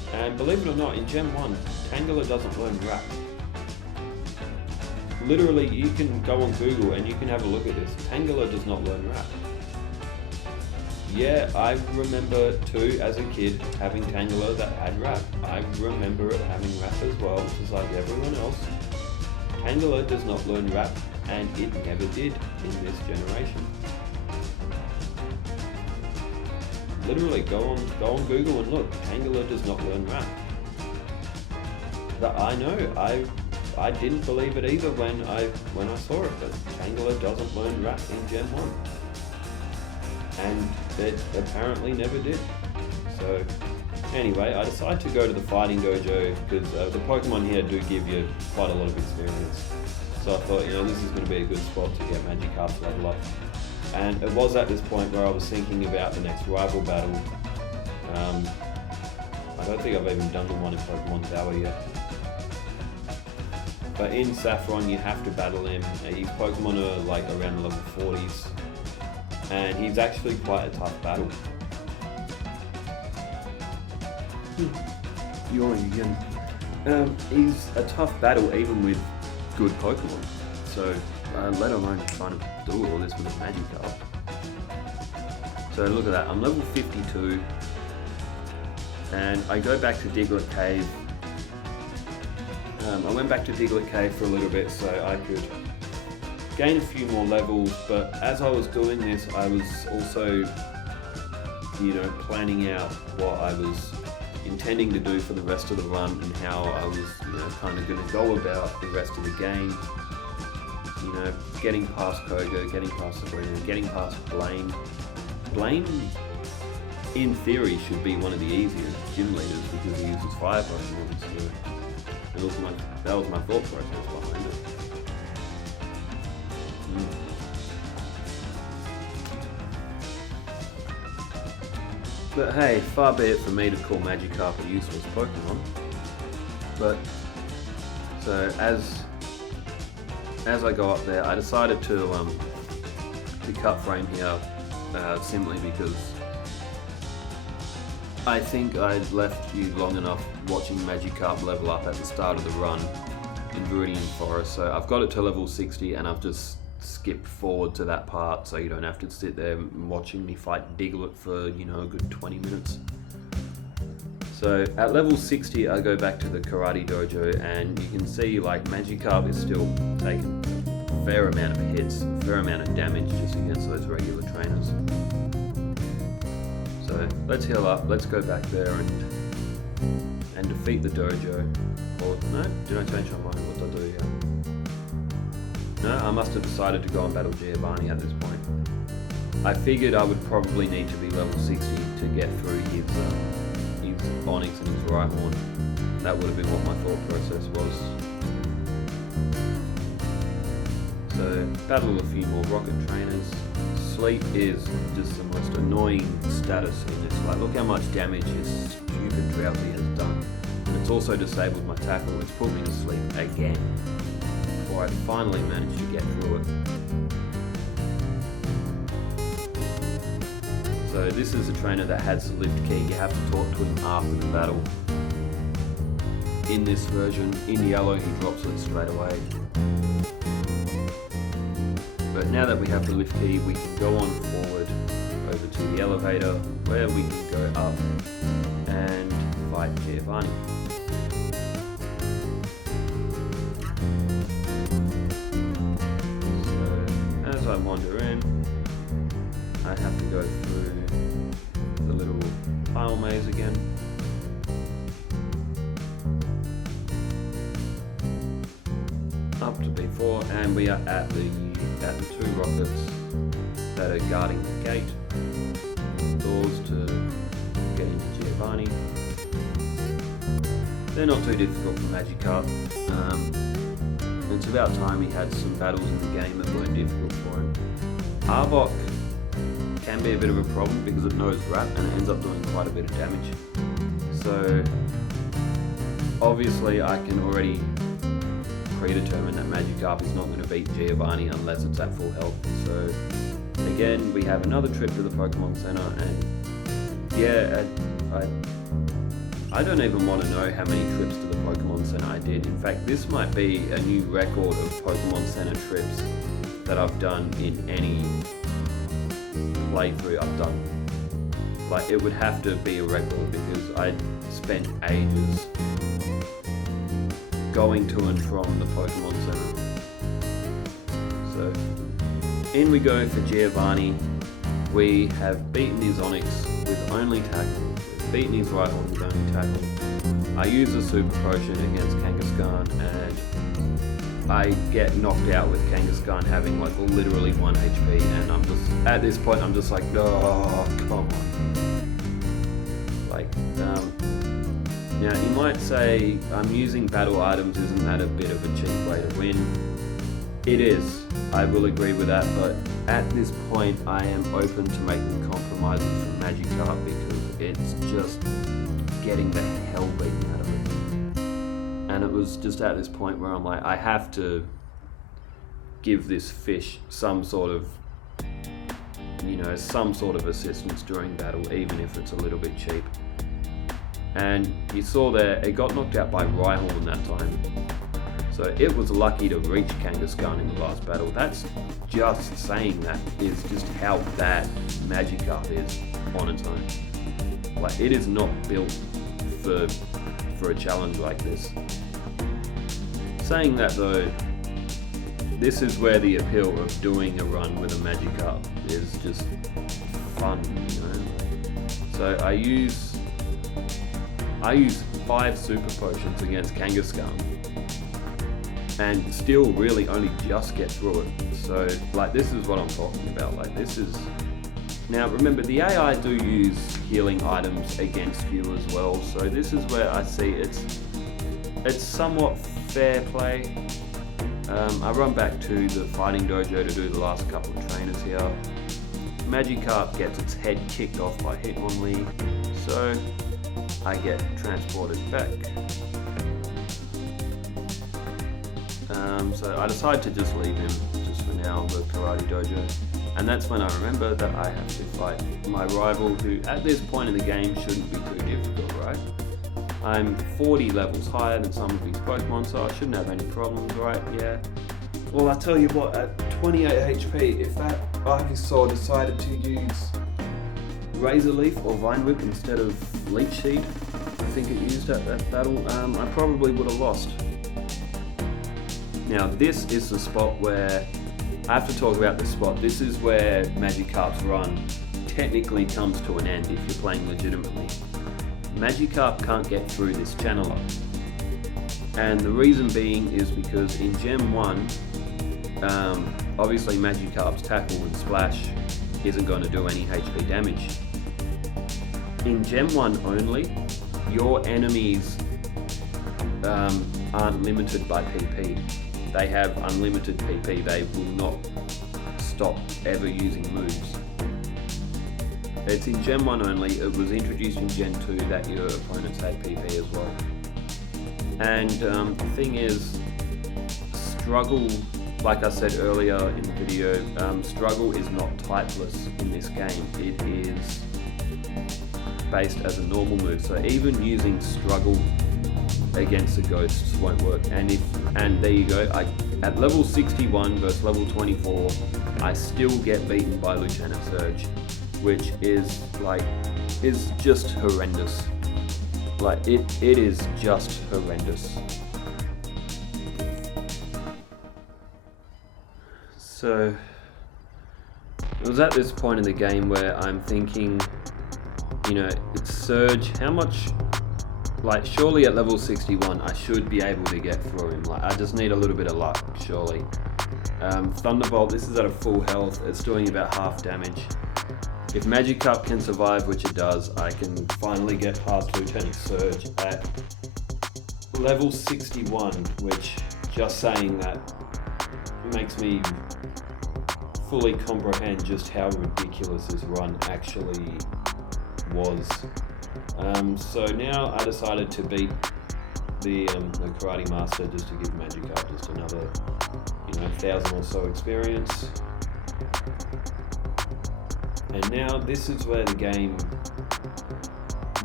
And believe it or not, in Gen 1, Tangela doesn't learn rap. Literally, you can go on Google and you can have a look at this. Tangela does not learn rap. Yeah, I remember too, as a kid, having Tangela that had rap. I remember it having rap as well, just like everyone else. Tangela does not learn rap, and it never did in this generation. Literally, go on Google and look. Tangela does not learn rap. But I know, I didn't believe it either when I saw it, but Tangela doesn't learn rap in Gen 1. And it apparently never did. So anyway, I decided to go to the fighting dojo because the Pokemon here do give you quite a lot of experience. So I thought, this is going to be a good spot to get Magikarp level up. And it was at this point where I was thinking about the next rival battle. I don't think I've even done the one in Pokemon Tower yet. But in Saffron, you have to battle him. His Pokemon are like around the level 40s. And he's actually quite a tough battle. Yawning again. He's a tough battle even with good Pokemon. So, let alone trying to do all this with a Magikarp. So look at that, I'm level 52. And I go back to Diglett Cave. I went back to Diglett Cave for a little bit so I could gain a few more levels, but as I was doing this, I was also, planning out what I was intending to do for the rest of the run and how I was, kind of going to go about the rest of the game. Getting past Koga, getting past Sabrina, getting past Blaine. Blaine, in theory, should be one of the easier gym leaders because he uses fire Pokemon, so that was my thought process behind it. But hey, far be it from me to call Magikarp a useless Pokemon. But, so as I go up there, I decided to cut frame here simply because I think I left you long enough watching Magikarp level up at the start of the run in Viridian Forest. So I've got it to level 60 and I've just skipped forward to that part so you don't have to sit there watching me fight Diglett for, a good 20 minutes. So at level 60 I go back to the Karate Dojo and you can see like Magikarp is still taking a fair amount of hits, a fair amount of damage just against those regular trainers. So let's heal up, let's go back there and defeat the dojo. Or no, did I change my mind? What did I do here? No, I must have decided to go and battle Giovanni at this point. I figured I would probably need to be level 60 to get through his Onix and his Rhyhorn. That would have been what my thought process was. So, battle a few more rocket trainers. Sleep is just the most annoying status in this. Like, look how much damage his stupid Drowsy has done. And it's also disabled my tackle. It's put me to sleep again. Before I finally managed to get through it. So this is a trainer that has the lift key. You have to talk to him after the battle. In this version, in yellow, he drops it straight away. But now that we have the lift key, we can go on forward over to the elevator where we can go up and fight Giovanni. So as I wander in, I have to go through the little tile maze again. Up to B4, and we are at the two rockets that are guarding the gate. Doors to get into Giovanni. They're not too difficult for Magikarp. It's about time he had some battles in the game that weren't difficult for him. Arbok can be a bit of a problem because it knows Rap and it ends up doing quite a bit of damage. So obviously I can already predetermine that Magikarp is not going to beat Giovanni unless it's at full health. So again, we have another trip to the Pokemon Center, and yeah, I don't even want to know how many trips to the Pokemon Center I did. In fact, this might be a new record of Pokemon Center trips that I've done in any playthrough I've done. Like, it would have to be a record because I spent ages going to and from the Pokemon Center. So, in we go for Giovanni. We have beaten his Onix with only tackle, beaten his Rhyhorn with only tackle. I use a Super Potion against Kangaskhan and I get knocked out with Kangaskhan having like literally 1 HP, and I'm just, at this point I'm just like, oh, come on. Like, now you might say I'm using battle items, isn't that a bit of a cheap way to win? It is, I will agree with that, but at this point I am open to making compromises for Magikarp because it's just getting the hell beaten out of it. And it was just at this point where I'm like, I have to give this fish some sort of, some sort of assistance during battle, even if it's a little bit cheap. And you saw there, it got knocked out by Rhyhorn that time. So it was lucky to reach Kangaskhan in the last battle. That's just saying that is just how bad Magikarp is on its own. Like, it is not built for a challenge like this. Saying that though, this is where the appeal of doing a run with a Magikarp is just fun, So I use 5 Super Potions against Kangaskhan and still really only just get through it. So like, this is what I'm talking about. Like, this is, now remember, the AI do use healing items against you as well, so this is where I see it's somewhat fair play. I run back to the fighting dojo to do the last couple of trainers here. Magikarp gets its head kicked off by Hitmonlee, so I get transported back. So I decide to just leave him just for now, the karate dojo. And that's when I remember that I have to fight my rival, who at this point in the game shouldn't be too difficult, right? I'm 40 levels higher than some of these Pokemon, so I shouldn't have any problems, right? Yeah. Well, I tell you what, at 28 HP, if that Ivysaur decided to use Razor Leaf or Vine Whip instead of Leech Seed, I think it used at that battle, I probably would have lost. Now, this is the spot where I have to talk about this spot. This is where Magikarp's run technically comes to an end if you're playing legitimately. Magikarp can't get through this channeler. And the reason being is because in Gen 1, obviously Magikarp's tackle and splash isn't going to do any HP damage. In Gen 1 only, your enemies aren't limited by PP. They have unlimited PP, they will not stop ever using moves. It's in Gen 1 only. It was introduced in Gen 2 that your opponents had PP as well. And the thing is, Struggle, like I said earlier in the video, Struggle is not typeless in this game. It is based as a normal move, so even using Struggle against the ghosts won't work. And there you go, at level 61 versus level 24, I still get beaten by Lieutenant Surge, which is just horrendous. Like, it is just horrendous. So it was at this point in the game where I'm thinking, it's Surge, how much, surely at level 61 I should be able to get through him. I just need a little bit of luck, surely. Thunderbolt, this is at a full health, it's doing about half damage. If Magikarp can survive, which it does, I can finally get past Lieutenant Surge at level 61, which, just saying that, makes me fully comprehend just how ridiculous this run actually was. So now I decided to beat the Karate Master just to give Magikarp just another 1,000 or so experience. And now this is where the game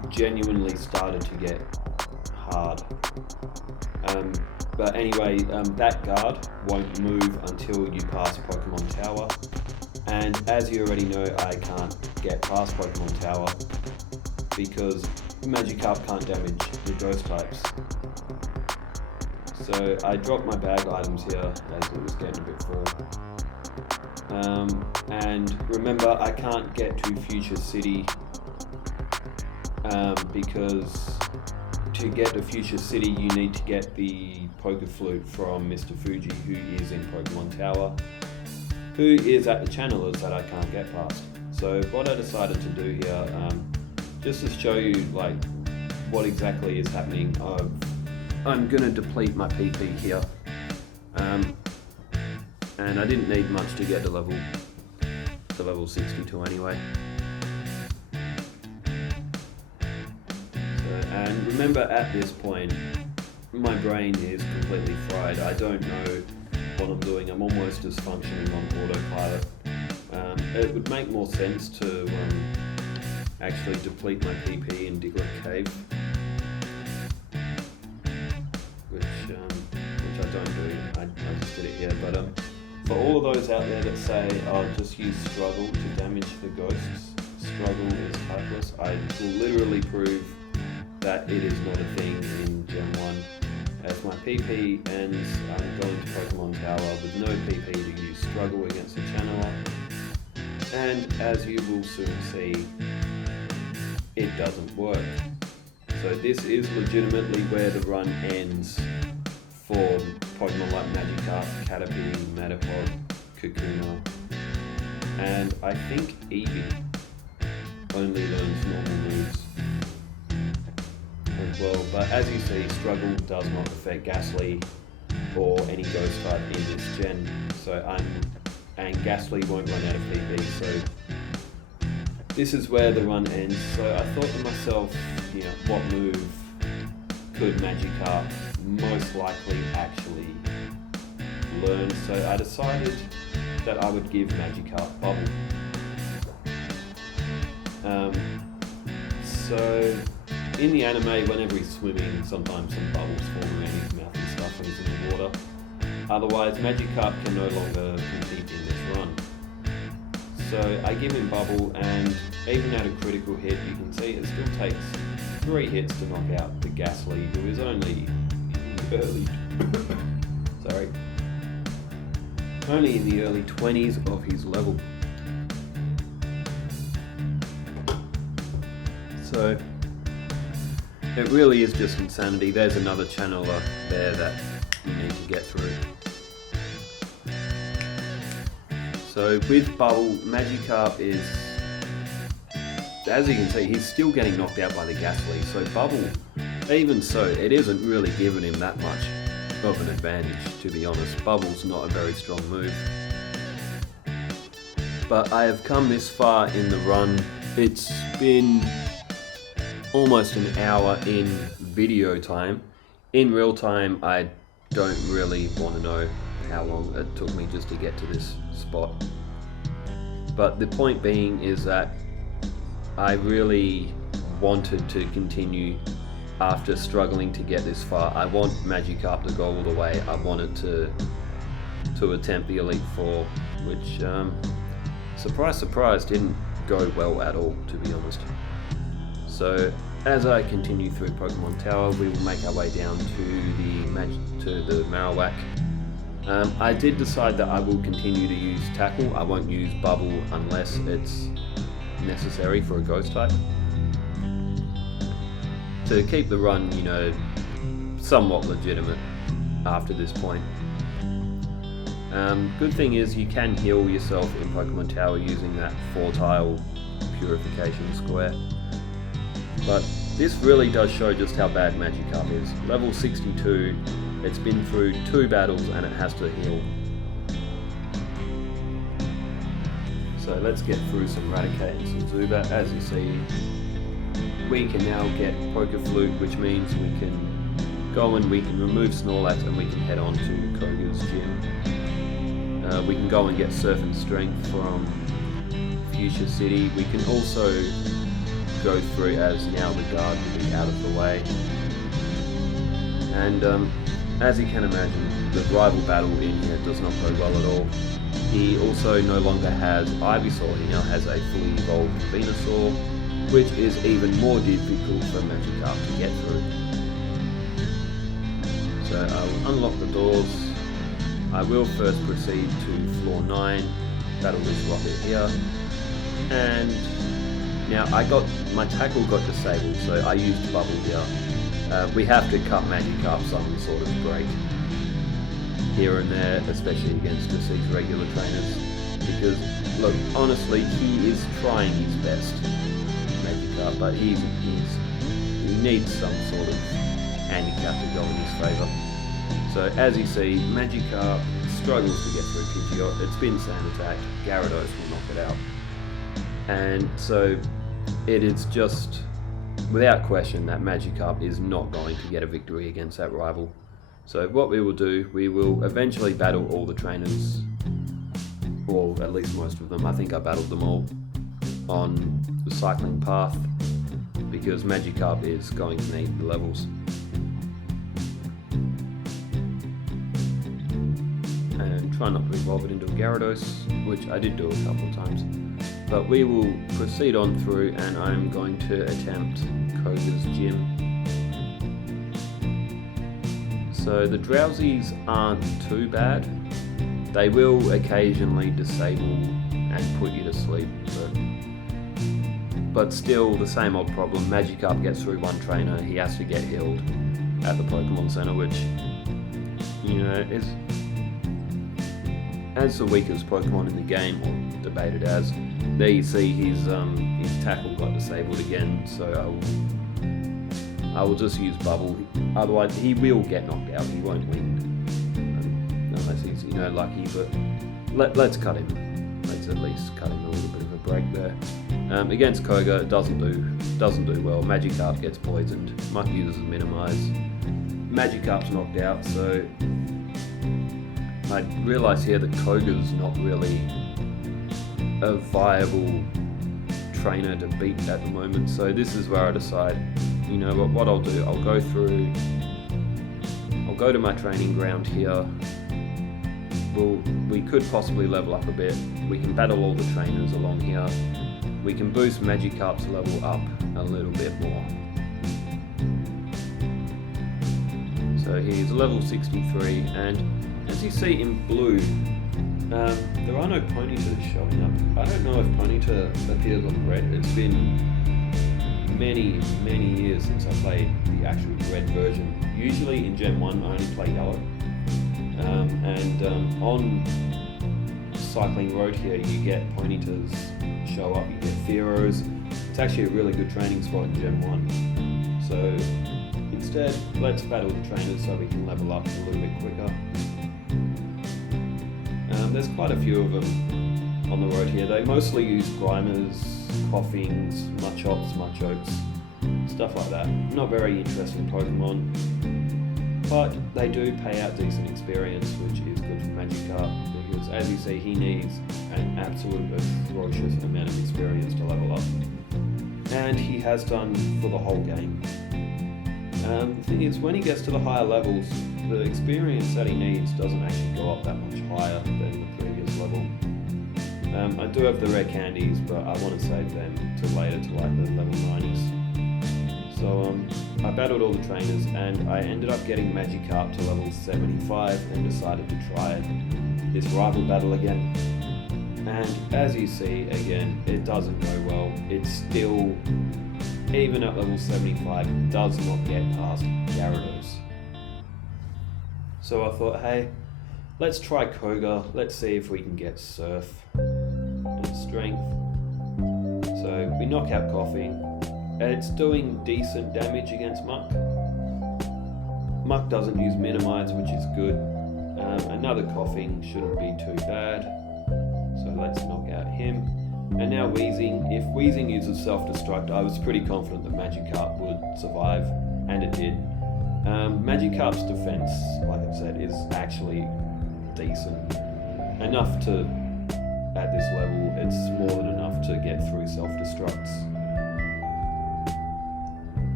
genuinely started to get hard. But anyway, that guard won't move until you pass Pokemon Tower. And as you already know, I can't get past Pokemon Tower because Magikarp can't damage the ghost types. So I dropped my bag items here as it was getting a bit full. And remember, I can't get to Future City because to get to Future City you need to get the Poké Flute from Mr. Fuji, who is in Pokemon Tower, who is at the channelers that I can't get past. So what I decided to do here, just to show you like what exactly is happening, I'm gonna deplete my PP here, and I didn't need much to get to level 62 anyway. And remember, at this point, my brain is completely fried. I don't know what I'm doing. I'm almost just functioning on autopilot. It would make more sense to actually deplete my PP in Diglett Cave, which I don't do. I just did it here. But for all of those out there that say, "I'll just use Struggle to damage the ghosts," Struggle is hopeless. I will literally prove that it is not a thing in Gen 1. As my PP ends, I'm going to Pokemon Tower with no PP to use Struggle against the channeler. And as you will soon see, it doesn't work. So this is legitimately where the run ends for Pokemon like Magikarp, Caterpie, Metapod, Kakuna, and I think Eevee only learns normal moves as well. But as you see, Struggle does not affect Ghastly or any ghost type in this gen. And Ghastly won't run out of PP, so this is where the run ends. So I thought to myself, what move could Magikarp most likely actually learn? So I decided that I would give Magikarp Bubble. So in the anime, whenever he's swimming, sometimes some bubbles form around his mouth and stuff when he's in the water. Otherwise, Magikarp can no longer compete in this run. So I give him Bubble, and even at a critical hit, you can see it still takes 3 hits to knock out the Ghastly, who is only only in the early 20s of his level. So it really is just insanity. There's another channeler there that you need to get through. So with Bubble, Magikarp is, as you can see, he's still getting knocked out by the Ghastly. So Bubble, even so, it isn't really giving him that much of an advantage, to be honest. Bubble's not a very strong move. But I have come this far in the run. It's been almost an hour in video time. In real time, I don't really want to know how long it took me just to get to this spot. But the point being is that I really wanted to continue after struggling to get this far. I want Magikarp to go all the way. I wanted to attempt the Elite Four, which, surprise, surprise, didn't go well at all, to be honest. So as I continue through Pokemon Tower, we will make our way down to the Marowak. I did decide that I will continue to use Tackle. I won't use Bubble unless it's necessary for a Ghost type, to keep the run, somewhat legitimate after this point. Good thing is you can heal yourself in Pokemon Tower using that 4-tile purification square. But this really does show just how bad Magikarp is. Level 62, it's been through 2 battles and it has to heal. So let's get through some Raticate and some Zubat. As you see, we can now get Poké Flute, which means we can go and we can remove Snorlax and we can head on to Koga's gym. We can go and get Surf and Strength from Fuchsia City. We can also go through, as now the guard will be out of the way. And as you can imagine, the rival battle in here does not go well at all. He also no longer has Ivysaur, he now has a fully evolved Venusaur, which is even more difficult for Magikarp to get through. So I will unlock the doors. I will first proceed to floor 9, battle this rocket here. And now my tackle got disabled, so I used bubble here. We have to cut Magikarp some sort of break here and there, especially against just these regular trainers. Because, look, honestly, he is trying his best, Magikarp, but he needs some sort of handicap to go in his favour. So, as you see, Magikarp struggles to get through Pidgeot. It's been sand attack. Gyarados will knock it out. And so, it is just, without question, that Magikarp is not going to get a victory against that rival. So what we will do, we will eventually battle all the trainers, or at least most of them. I think I battled them all on the cycling path, because Magikarp is going to need the levels. And try not to evolve it into a Gyarados, which I did do a couple of times. But we will proceed on through, and I'm going to attempt Koga's gym. So the Drowsies aren't too bad. They will occasionally disable and put you to sleep, but still the same old problem. Magikarp gets through one trainer, he has to get healed at the Pokemon Center, which, you know, is as the weakest Pokemon in the game, or debated as. There you see his tackle got disabled again, so I will just use Bubble. Otherwise, he will get knocked out. He won't win unless he's, you know, lucky. But let's cut him. Let's at least cut him a little bit of a break there. Against Koga, it doesn't do well. Magikarp gets poisoned. Muck uses Minimize. Magikarp's knocked out, so I realise here that Koga's not really a viable trainer to beat at the moment. So this is where I decide, you know what I'll do, I'll go to my training ground here. We could possibly level up a bit. We can battle all the trainers along here. We can boost Magikarp's level up a little bit more. So he's level 63, and as you see in blue, there are no Ponytas showing up. I don't know if Ponyta appears on red. It's been many years since I played the actual red version. Usually in Gen 1 I only play yellow. On Cycling Road here you get Ponytas show up, you get Fearos. It's actually a really good training spot in Gen 1. So instead, let's battle the trainers so we can level up a little bit quicker. There's quite a few of them on the road here. They mostly use Grimers, Coughings, Machokes, stuff like that. Not very interesting Pokemon, but they do pay out decent experience, which is good for Magikarp, because as you see, he needs an absolute atrocious amount of experience to level up. And he has done for the whole game. The thing is, when he gets to the higher levels, the experience that he needs doesn't actually go up that much higher than the previous level. I do have the rare candies, but I want to save them till later, to like the level 90s. So I battled all the trainers, and I ended up getting Magikarp to level 75 and decided to try this rival battle again. And as you see, again, it doesn't go well. It's still, even at level 75, does not get past Gyarados. So I thought, hey, let's try Koga. Let's see if we can get Surf and Strength. So we knock out Coughing. It's doing decent damage against Muck. Muck doesn't use Minimize, which is good. Another Coughing shouldn't be too bad. So let's knock out him. And now Weezing. If Weezing uses Self-Destruct, I was pretty confident that Magikarp would survive, and it did. Magikarp's defense, like I said, is actually decent. Enough to, at this level, it's more than enough to get through Self-Destructs.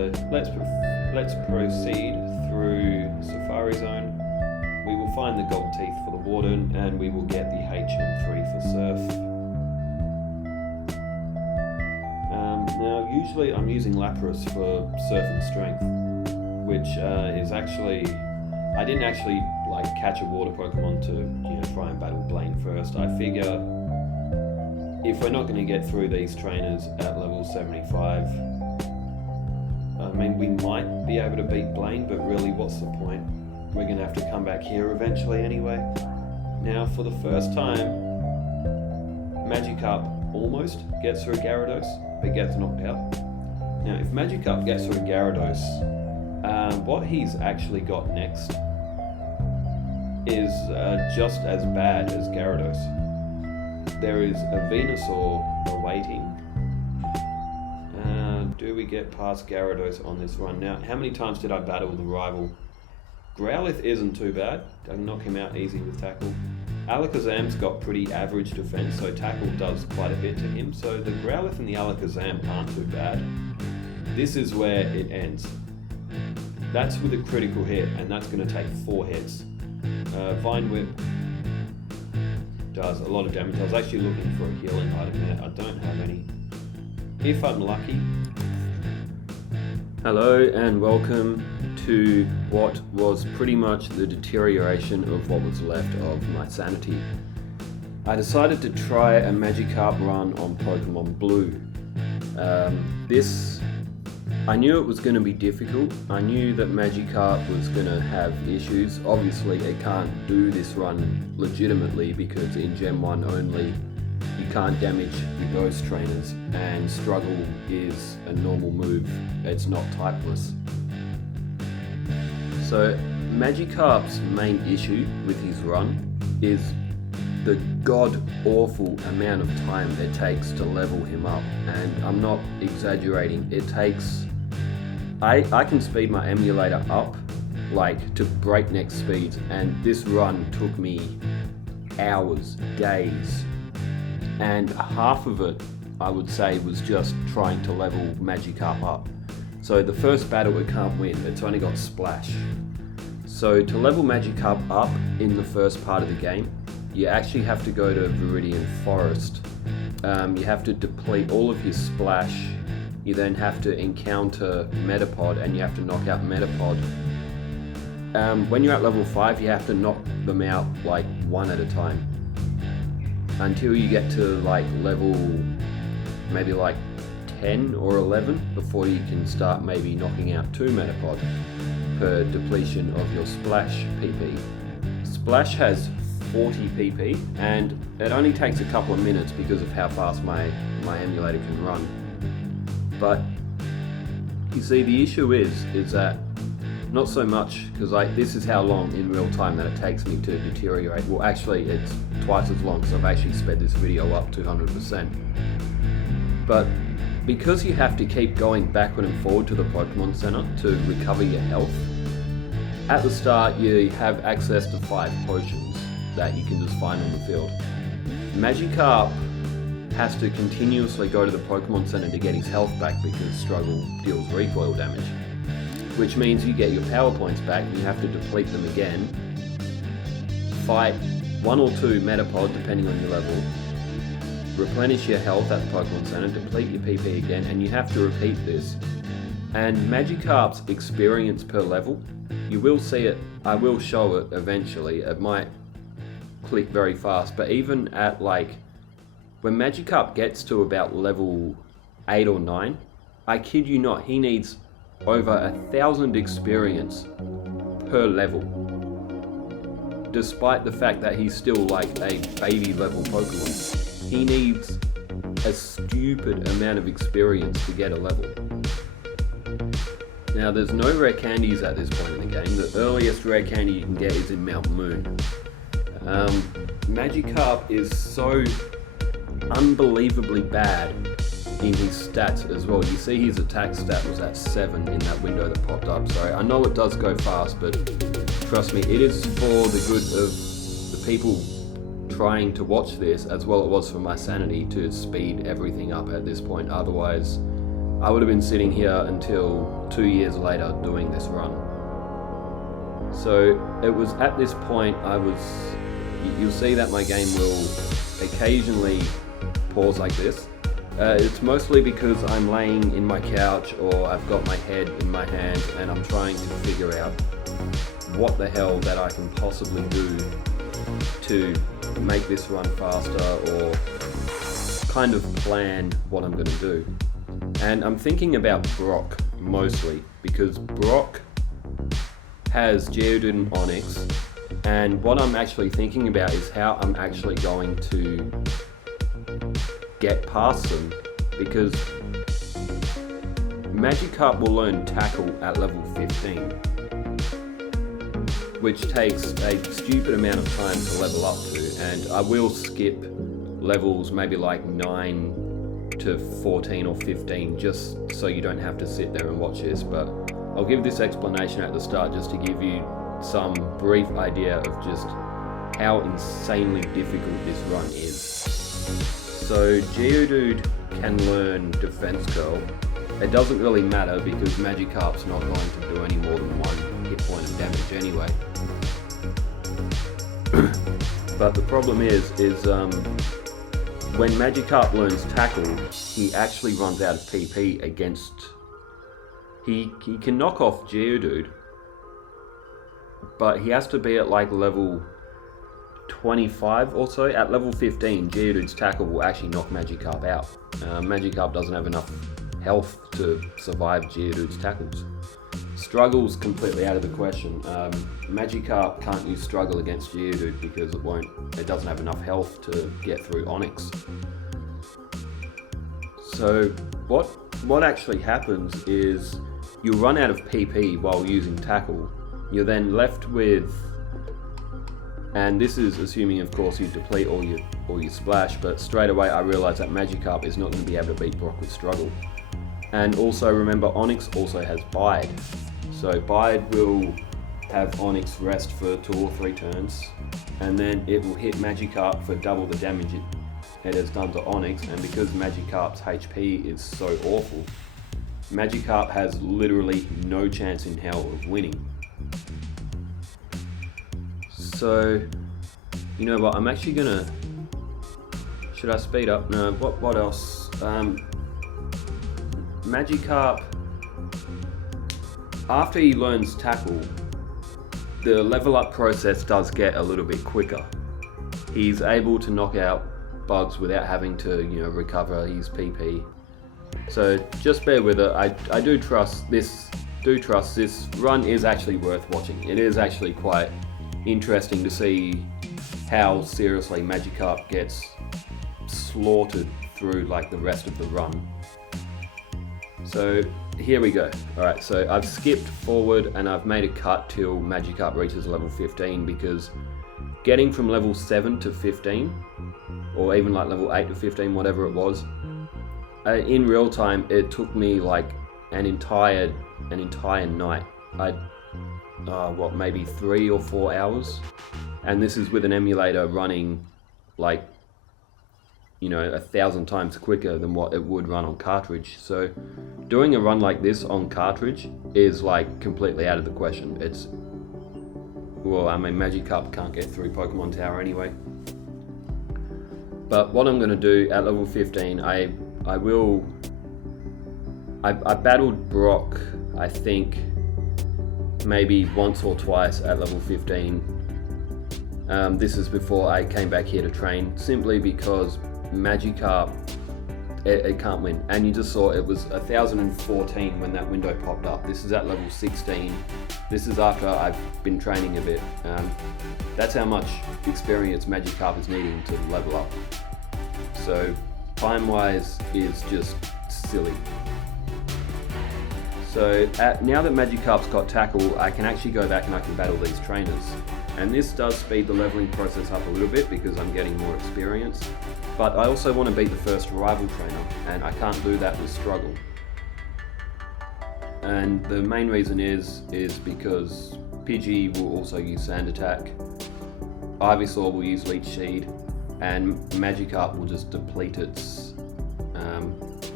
let's proceed through Safari Zone. We will find the gold teeth for the Warden, and we will get the HM3 for Surf. Now, usually I'm using Lapras for Surf and Strength, which is actually... I didn't actually catch a water Pokemon to try and battle Blaine first. I figure if we're not going to get through these trainers at level 75, I mean, we might be able to beat Blaine, but really, what's the point? We're going to have to come back here eventually anyway. Now, for the first time, Magikarp almost gets through Gyarados, but gets knocked out. Now, if Magikarp gets through Gyarados, what he's actually got next is just as bad as Gyarados. There is a Venusaur awaiting. Do we get past Gyarados on this run? Now, how many times did I battle the rival? Growlithe isn't too bad. I can knock him out easy with Tackle. Alakazam's got pretty average defense, so Tackle does quite a bit to him. So the Growlithe and the Alakazam aren't too bad. This is where it ends. That's with a critical hit, and that's going to take 4 hits. Vine Whip does a lot of damage. I was actually looking for a healing item there. I don't have any. If I'm lucky. Hello and welcome to what was pretty much the deterioration of what was left of my sanity. I decided to try a Magikarp run on Pokemon Blue. I knew it was going to be difficult. I knew that Magikarp was going to have issues. Obviously, it can't do this run legitimately because in Gen 1 only, you can't damage the Ghost Trainers, and Struggle is a normal move. It's not typeless. So, Magikarp's main issue with his run is the god-awful amount of time it takes to level him up. And I'm not exaggerating, it takes... I can speed my emulator up to breakneck speeds, and this run took me hours, days, and half of it I would say was just trying to level Magikarp up. So the first battle it can't win, it's only got Splash. So to level Magikarp up in the first part of the game, you actually have to go to Viridian Forest. You have to deplete all of your Splash. You then have to encounter Metapod, and you have to knock out Metapod. When you're at level 5, you have to knock them out one at a time, until you get to level maybe 10 or 11 before you can start maybe knocking out 2 Metapod per depletion of your Splash PP. Splash has 40 PP, and it only takes a couple of minutes because of how fast my emulator can run. But you see, the issue is that not so much, because this is how long in real time that it takes me to deteriorate. Well, actually it's twice as long, so I've actually sped this video up 200%. But because you have to keep going backward and forward to the Pokemon Center to recover your health, at the start you have access to 5 potions that you can just find on the field. Magikarp has to continuously go to the Pokemon Center to get his health back because Struggle deals recoil damage, which means you get your power points back and you have to deplete them again, fight 1 or 2 Metapod depending on your level, replenish your health at the Pokemon Center, deplete your PP again, and you have to repeat this. And Magikarp's experience per level, you will see it, I will show it eventually, it might click very fast, but even at when Magikarp gets to about level 8 or 9, I kid you not, he needs over 1,000 experience per level, despite the fact that he's still a baby level Pokemon. He needs a stupid amount of experience to get a level. Now, there's no rare candies at this point in the game. The earliest rare candy you can get is in Mount Moon. Magikarp is so unbelievably bad in his stats as well. You see his attack stat was at 7 in that window that popped up. So I know it does go fast, but trust me, it is for the good of the people trying to watch this, as well it was for my sanity to speed everything up at this point. Otherwise, I would have been sitting here until 2 years later doing this run. So it was at this point you'll see that my game will occasionally pause like this. It's mostly because I'm laying in my couch or I've got my head in my hand and I'm trying to figure out what the hell that I can possibly do to make this run faster, or kind of plan what I'm going to do. And I'm thinking about Brock mostly, because Brock has Geodude and Onix, and what I'm actually thinking about is how I'm actually going to get past them, because Magikarp will learn Tackle at level 15, which takes a stupid amount of time to level up to, and I will skip levels maybe like 9 to 14 or 15 just so you don't have to sit there and watch this, but I'll give this explanation at the start just to give you some brief idea of just how insanely difficult this run is. So Geodude can learn Defense Curl. It doesn't really matter because Magikarp's not going to do any more than 1 hit point of damage anyway. But the problem is when Magikarp learns Tackle, he actually runs out of PP against... He can knock off Geodude, but he has to be at like level 25 or so. At level 15, Geodude's Tackle will actually knock Magikarp out. Magikarp doesn't have enough health to survive Geodude's tackles. Struggle's completely out of the question. Magikarp can't use Struggle against Geodude because it doesn't have enough health to get through Onix. So what actually happens is you run out of PP while using Tackle. You're then left with, and this is assuming of course you deplete all your splash, but straight away I realise that Magikarp is not going to be able to beat Brock with Struggle. And also remember, Onix also has Bide. So Bide will have Onix rest for 2 or 3 turns, and then it will hit Magikarp for double the damage it has done to Onix, and because Magikarp's HP is so awful, Magikarp has literally no chance in hell of winning. So, you know what, I'm actually gonna... Should I speed up? No, what else? Magikarp, after he learns Tackle, the level up process does get a little bit quicker. He's able to knock out bugs without having to, recover his PP. So just bear with it. I do trust this. This run is actually worth watching. It is actually quite interesting to see how seriously Magikarp gets slaughtered through like the rest of the run. So here we go. Alright, so I've skipped forward and I've made a cut till Magikarp reaches level 15, because getting from level 7 to 15, or even like level 8 to 15, whatever it was, in real time it took me like an entire night. Maybe 3 or 4 hours, and this is with an emulator running like 1,000 times quicker than what it would run on cartridge. So doing a run like this on cartridge is like completely out of the question. Magikarp can't get through Pokémon Tower anyway. But what I'm going to do at level 15, I battled Brock, I think, maybe once or twice at level 15. This is before I came back here to train, simply because Magikarp, it can't win. And you just saw it was 1014 when that window popped up. This is at level 16. This is after I've been training a bit. That's how much experience Magikarp is needing to level up. So time-wise is just silly. So now that Magikarp's got Tackle, I can actually go back and I can battle these trainers. And this does speed the leveling process up a little bit because I'm getting more experience. But I also want to beat the first rival trainer, and I can't do that with Struggle. And the main reason is because Pidgey will also use Sand Attack, Ivysaur will use Leech Seed, and Magikarp will just deplete its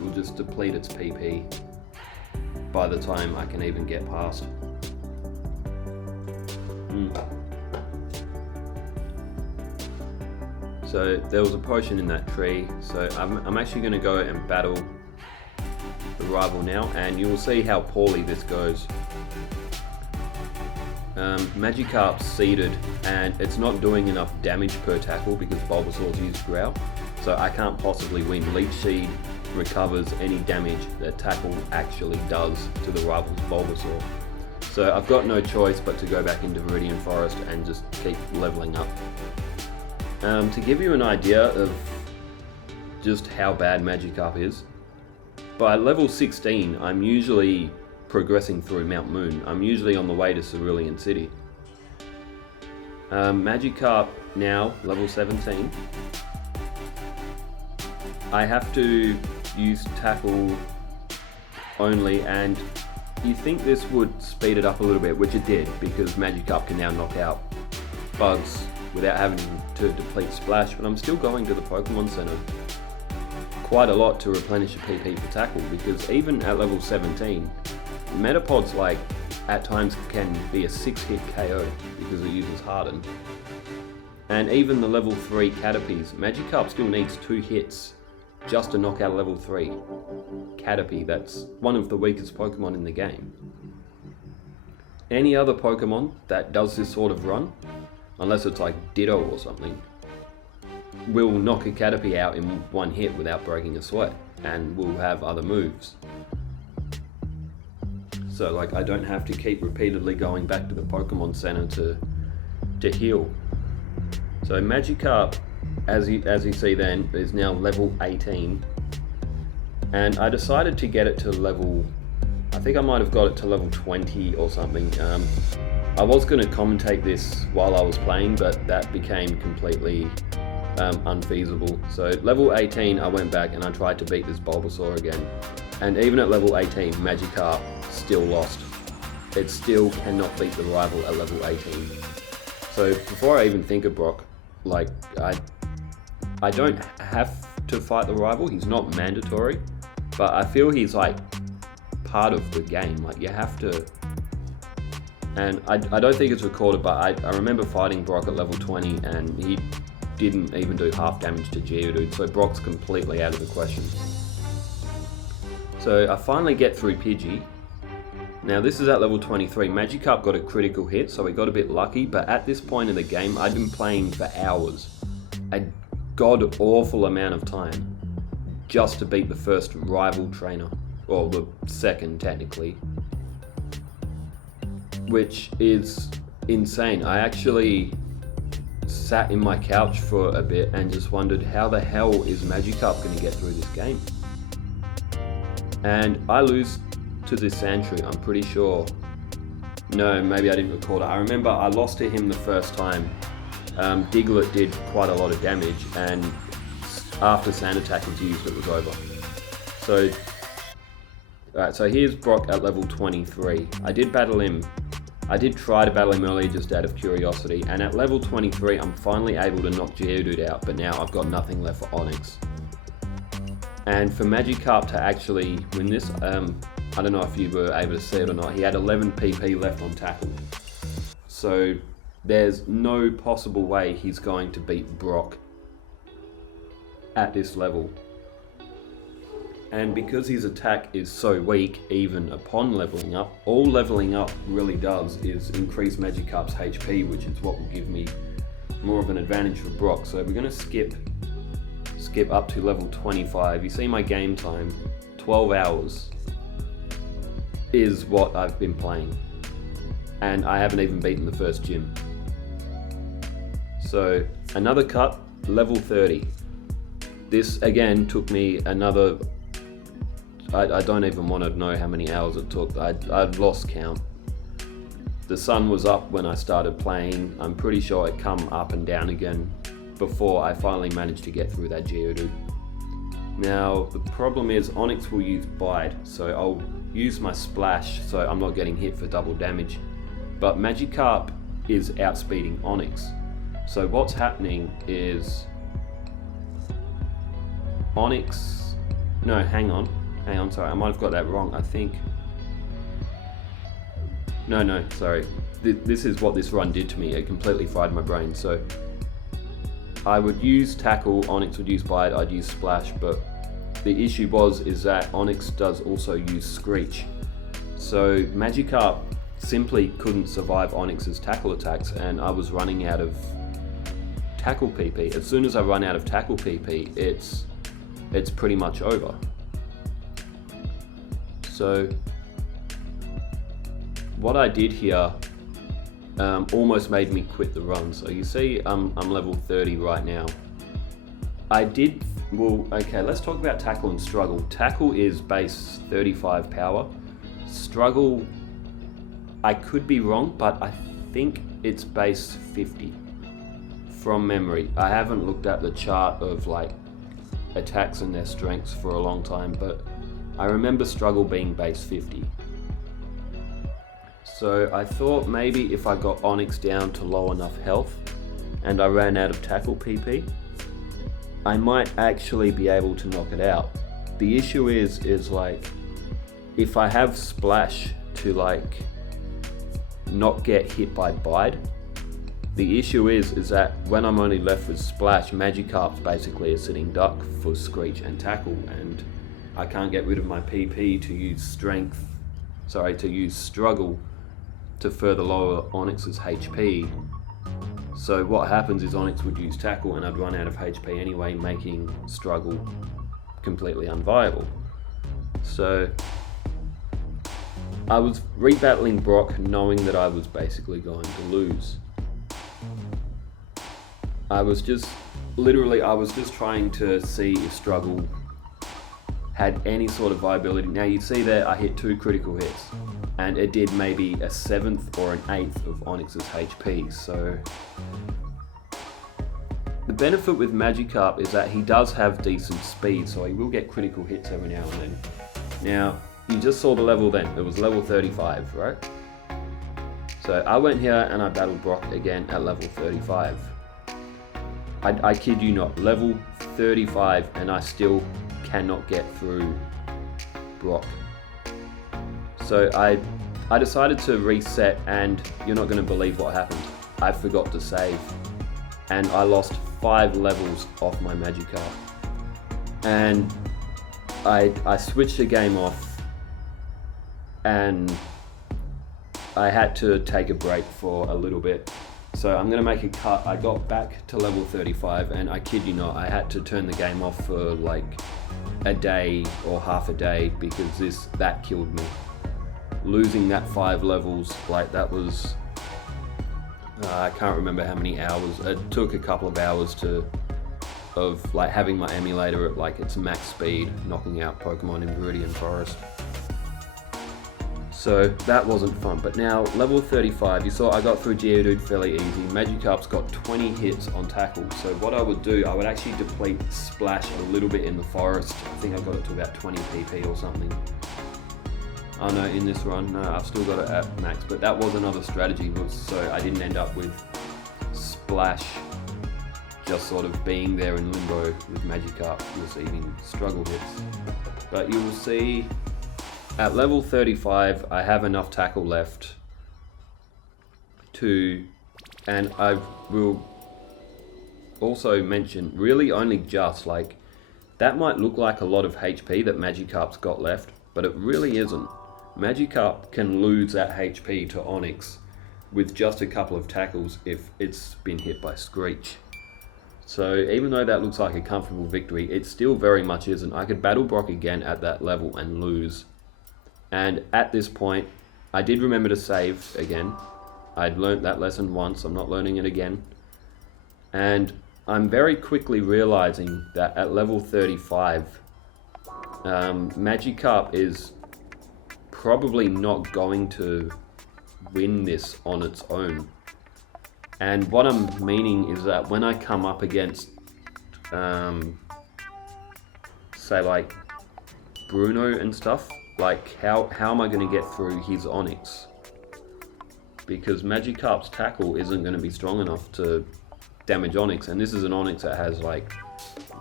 will just deplete its PP by the time I can even get past. So there was a potion in that tree, so I'm actually going to go and battle the rival now, and you will see how poorly this goes. Magikarp's seeded, and it's not doing enough damage per tackle because Bulbasaur's used Growl, so I can't possibly win. Leech Seed recovers any damage that tackle actually does to the rival's Bulbasaur. So I've got no choice but to go back into Viridian Forest and just keep leveling up. To give you an idea of just how bad Magikarp is, by level 16 I'm usually progressing through Mount Moon. I'm usually on the way to Cerulean City. Magikarp now, level 17. I have to use tackle only, and you think this would speed it up a little bit, which it did, because Magikarp can now knock out bugs without having to deplete Splash, but I'm still going to the Pokemon Center quite a lot to replenish a PP for tackle, because even at level 17, Metapod's like at times can be a 6-hit KO because it uses Harden. And even the level 3 Caterpies, Magikarp still needs 2 hits just to knock out a level 3 Caterpie. That's one of the weakest Pokemon in the game. Any other Pokemon that does this sort of run, unless it's like Ditto or something, will knock a Caterpie out in one hit without breaking a sweat, and will have other moves. So like I don't have to keep repeatedly going back to the Pokemon Center to heal. So Magikarp, as you see then, is now level 18, and I decided to get it to level, I think I might have got it to level 20 or something. I was going to commentate this while I was playing, but that became completely unfeasible. So level 18 I went back and I tried to beat this Bulbasaur again, and even at level 18 Magikarp still lost. It still cannot beat the rival at level 18. So before I even think of Brock, like I don't have to fight the rival, he's not mandatory, but I feel he's like part of the game, like you have to. And I don't think it's recorded, but I remember fighting Brock at level 20 and he didn't even do half damage to Geodude, so Brock's completely out of the question. So I finally get through Pidgey. Now this is at level 23. Magikarp got a critical hit, so we got a bit lucky, but at this point in the game I'd been playing for hours, a god-awful amount of time, just to beat the first rival trainer, or the second technically, which is insane. I actually sat in my couch for a bit and just wondered, how the hell is Magikarp going to get through this game? And I lose to this Sandshrew, I'm pretty sure. No, maybe I didn't record it. I remember I lost to him the first time. Diglett did quite a lot of damage, and after Sand Attack was used, it was over. So, alright, so here's Brock at level 23. I did try to battle him earlier just out of curiosity, and at level 23 I'm finally able to knock Geodude out, but now I've got nothing left for Onix. And for Magikarp to actually win this, I don't know if you were able to see it or not, he had 11 PP left on tackle. So there's no possible way he's going to beat Brock at this level. And because his attack is so weak, even upon leveling up, all leveling up really does is increase Magikarp's HP, which is what will give me more of an advantage for Brock. So we're going to skip up to level 25. You see my game time, 12 hours is what I've been playing, and I haven't even beaten the first gym. So another cut, level 30. This again took me another, I don't even want to know how many hours it took. I've lost count. The sun was up when I started playing. I'm pretty sure it come up and down again before I finally managed to get through that Geodude. Now the problem is Onix will use Bite, so I'll use my Splash so I'm not getting hit for double damage. But Magikarp is outspeeding Onix. So what's happening is Onix No, hang on, sorry, I might have got that wrong, I think. No, sorry. This is what this run did to me. It completely fried my brain. So I would use Tackle, Onyx would use Bite, I'd use Splash, but the issue is that Onyx does also use Screech. So Magikarp simply couldn't survive Onyx's tackle attacks, and I was running out of tackle PP. As soon as I run out of tackle PP, it's pretty much over. So what I did here almost made me quit the run. So you see I'm level 30 right now. Okay, let's talk about Tackle and Struggle. Tackle is base 35 power. Struggle, I could be wrong, but I think it's base 50 from memory. I haven't looked at the chart of like attacks and their strengths for a long time, but I remember Struggle being base 50. So I thought maybe if I got Onyx down to low enough health and I ran out of tackle PP, I might actually be able to knock it out. The issue is like, if I have Splash to like not get hit by Bite, the issue is that when I'm only left with Splash, Magikarp's basically a sitting duck for Screech and Tackle, and I can't get rid of my PP to use Struggle to further lower Onyx's HP. So what happens is Onyx would use Tackle and I'd run out of HP anyway, making Struggle completely unviable. So I was rebattling Brock knowing that I was basically going to lose. I was just trying to see if Struggle had any sort of viability. Now you see there I hit 2 critical hits, and it did maybe a 7th or an 8th of Onyx's HP. So the benefit with Magikarp is that he does have decent speed, so he will get critical hits every now and then. Now, you just saw the level then, it was level 35, right? So I went here and I battled Brock again at level 35. I kid you not, level 35 and I still cannot get through Brock. So I decided to reset, and you're not going to believe what happened. I forgot to save, and I lost 5 levels off my Magikarp. And I switched the game off, and I had to take a break for a little bit. So I'm going to make a cut. I got back to level 35, and I kid you not, I had to turn the game off for like a day or half a day because that killed me. Losing that 5 levels, like that was, I can't remember how many hours. It took a couple of hours of like having my emulator at like its max speed, knocking out Pokemon in Viridian Forest. So that wasn't fun. But now level 35, you saw I got through Geodude fairly easy. Magikarp's got 20 hits on Tackle. So what I would do, I would actually deplete Splash a little bit in the forest. I think I got it to about 20 PP or something. Oh no, in this run, no, I've still got it at max, but that was another strategy, so I didn't end up with Splash just sort of being there in limbo with Magikarp receiving struggle hits. But you will see at level 35, I have enough tackle left and I will also mention, really only just, like, that might look like a lot of HP that Magikarp's got left, but it really isn't. Magikarp can lose that HP to Onyx with just a couple of tackles if it's been hit by Screech. So even though that looks like a comfortable victory, it still very much isn't. I could battle Brock again at that level and lose. And at this point, I did remember to save again. I'd learnt that lesson once, I'm not learning it again. And I'm very quickly realizing that at level 35, Magikarp is probably not going to win this on its own. And what I'm meaning is that when I come up against, say like Bruno and stuff, like how am I going to get through his Onyx? Because Magikarp's tackle isn't going to be strong enough to damage Onyx, and this is an Onyx that has like